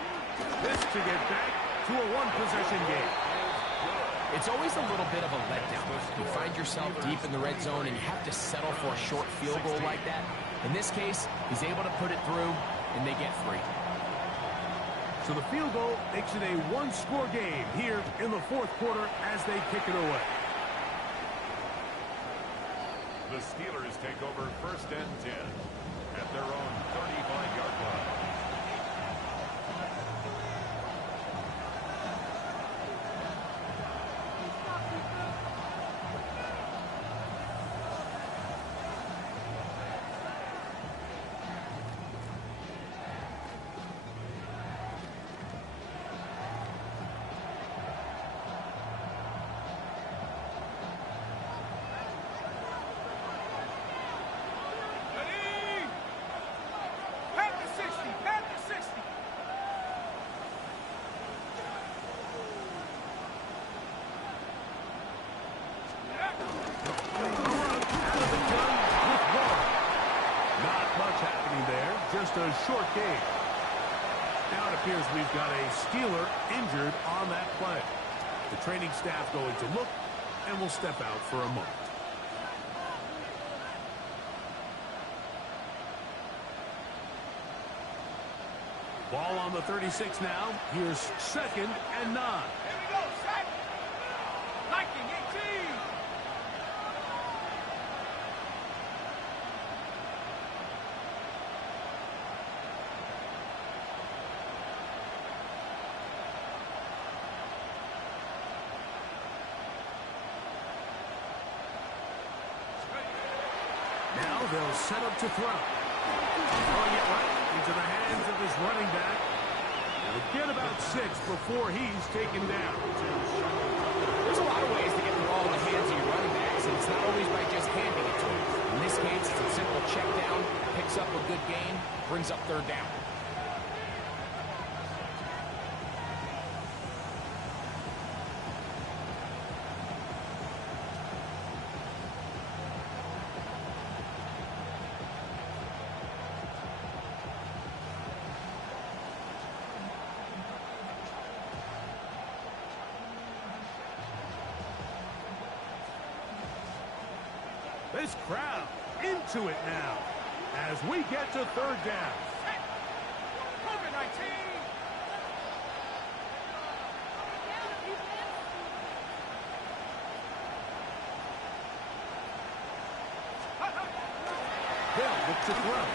This to get back to a 1-possession game. It's always a little bit of a letdown. You find yourself deep in the red zone and you have to settle for a short field goal like that. In this case, he's able to put it through, and they get 3. So the field goal makes it a 1-score game here in the 4th quarter as they kick it away. The Steelers take over 1st and 10 at their own 35-yard line. Just a short game. Now it appears we've got a Steeler injured on that play. The training staff going to look, and will step out for a moment. Ball on the 36 now. Here's 2nd and 9. Here we go, set. Liking 18. Now they'll set up to throw. Throwing it right into the hands of his running back. He'll get about 6 before he's taken down. There's a lot of ways to get the ball in the hands of your running backs, and it's not always by just handing it to him. In this case, it's a simple check down, picks up a good gain, brings up 3rd down. This crowd into it now as we get to 3rd down. COVID-19. Hill looks to throw.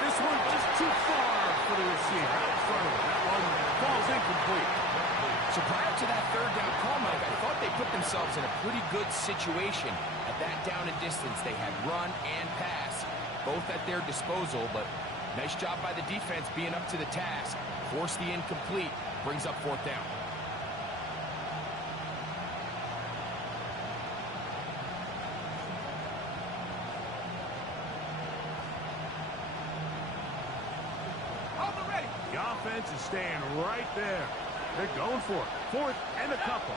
This one just too far for the receiver. Out in front of him. That one falls incomplete. So prior to that 3rd down call, Mike, I thought they put themselves in a pretty good situation. At that down and distance, they had run and pass, both at their disposal, but nice job by the defense being up to the task. Force the incomplete, brings up 4th down. The offense is staying right there. They're going for it. 4th and a couple.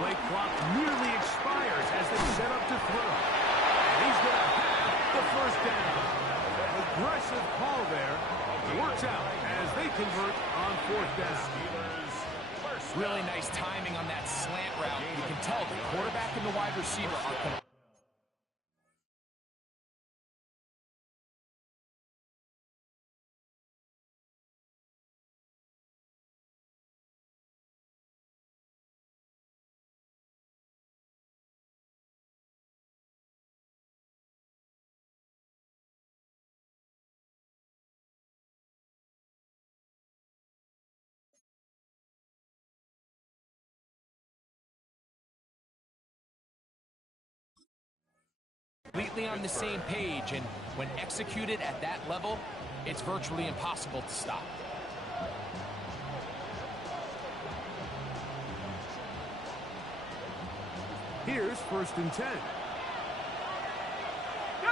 Play clock nearly expires as they set up to throw. And he's going to have the first down. Aggressive call there. Works out as they convert on 4th down. Really nice timing on that slant route. You can tell the quarterback and the wide receiver are completely on the same page, and when executed at that level, it's virtually impossible to stop. Here's 1st and 10. Go!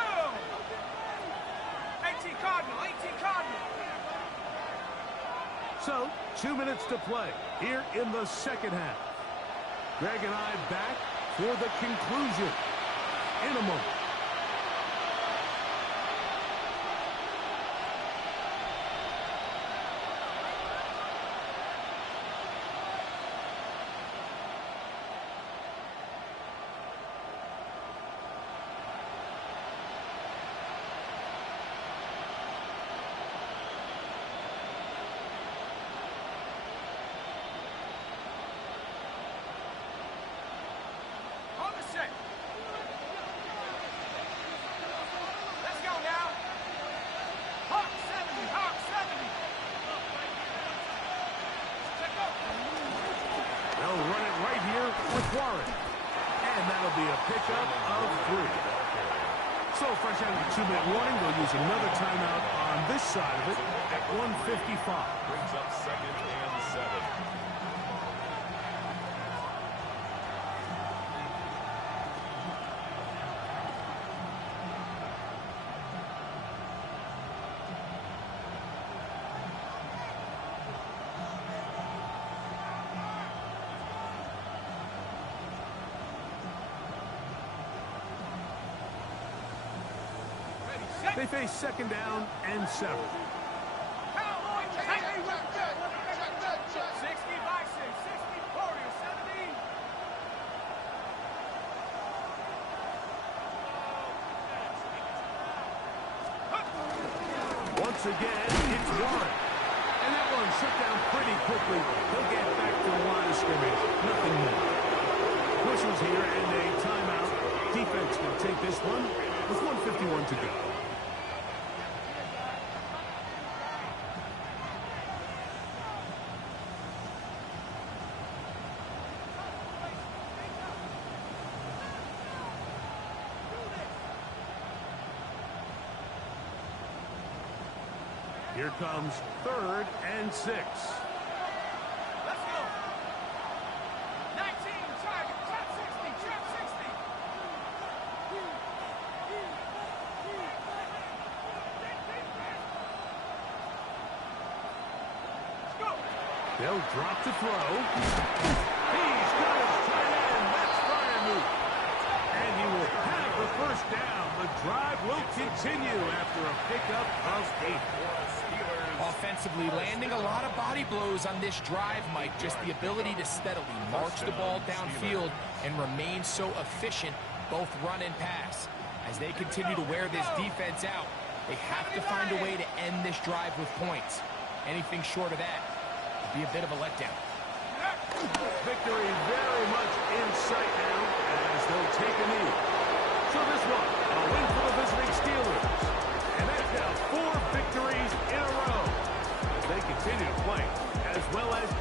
18 Cardinal, 18 Cardinal. So, 2 minutes to play here in the second half. Greg and I back for the conclusion in a moment. On the set. Let's go now. Hawk 70, Hawk 70. Check up. They'll run it right here with Warren. And that'll be a pickup of 3. So, fresh out of the 2-minute warning, they'll use another timeout on this side of it at 1:55. Brings up 2nd and 7. They face 2nd down and 7. Cowboy, 60 by 6, 60, 40, 70. Once again, it's Warren. And that one shut down pretty quickly. He'll get back to the line of scrimmage. Nothing more. Whistles here and a timeout. Defense can take this one with 1:51 to go. Here comes 3rd and 6. Let's go. 19, target, trap 60, trap 60. Let's go. They'll drop to throw. He's got his tight end. That's Fryermuth. And he will have the first down. The drive will continue after a pickup of 8. Offensively, landing a lot of body blows on this drive, Mike. Just the ability to steadily march the ball downfield and remain so efficient, both run and pass. As they continue to wear this defense out, they have to find a way to end this drive with points. Anything short of that would be a bit of a letdown. Victory very much in sight now as they'll take a knee. So this one, a win for the visiting Steelers.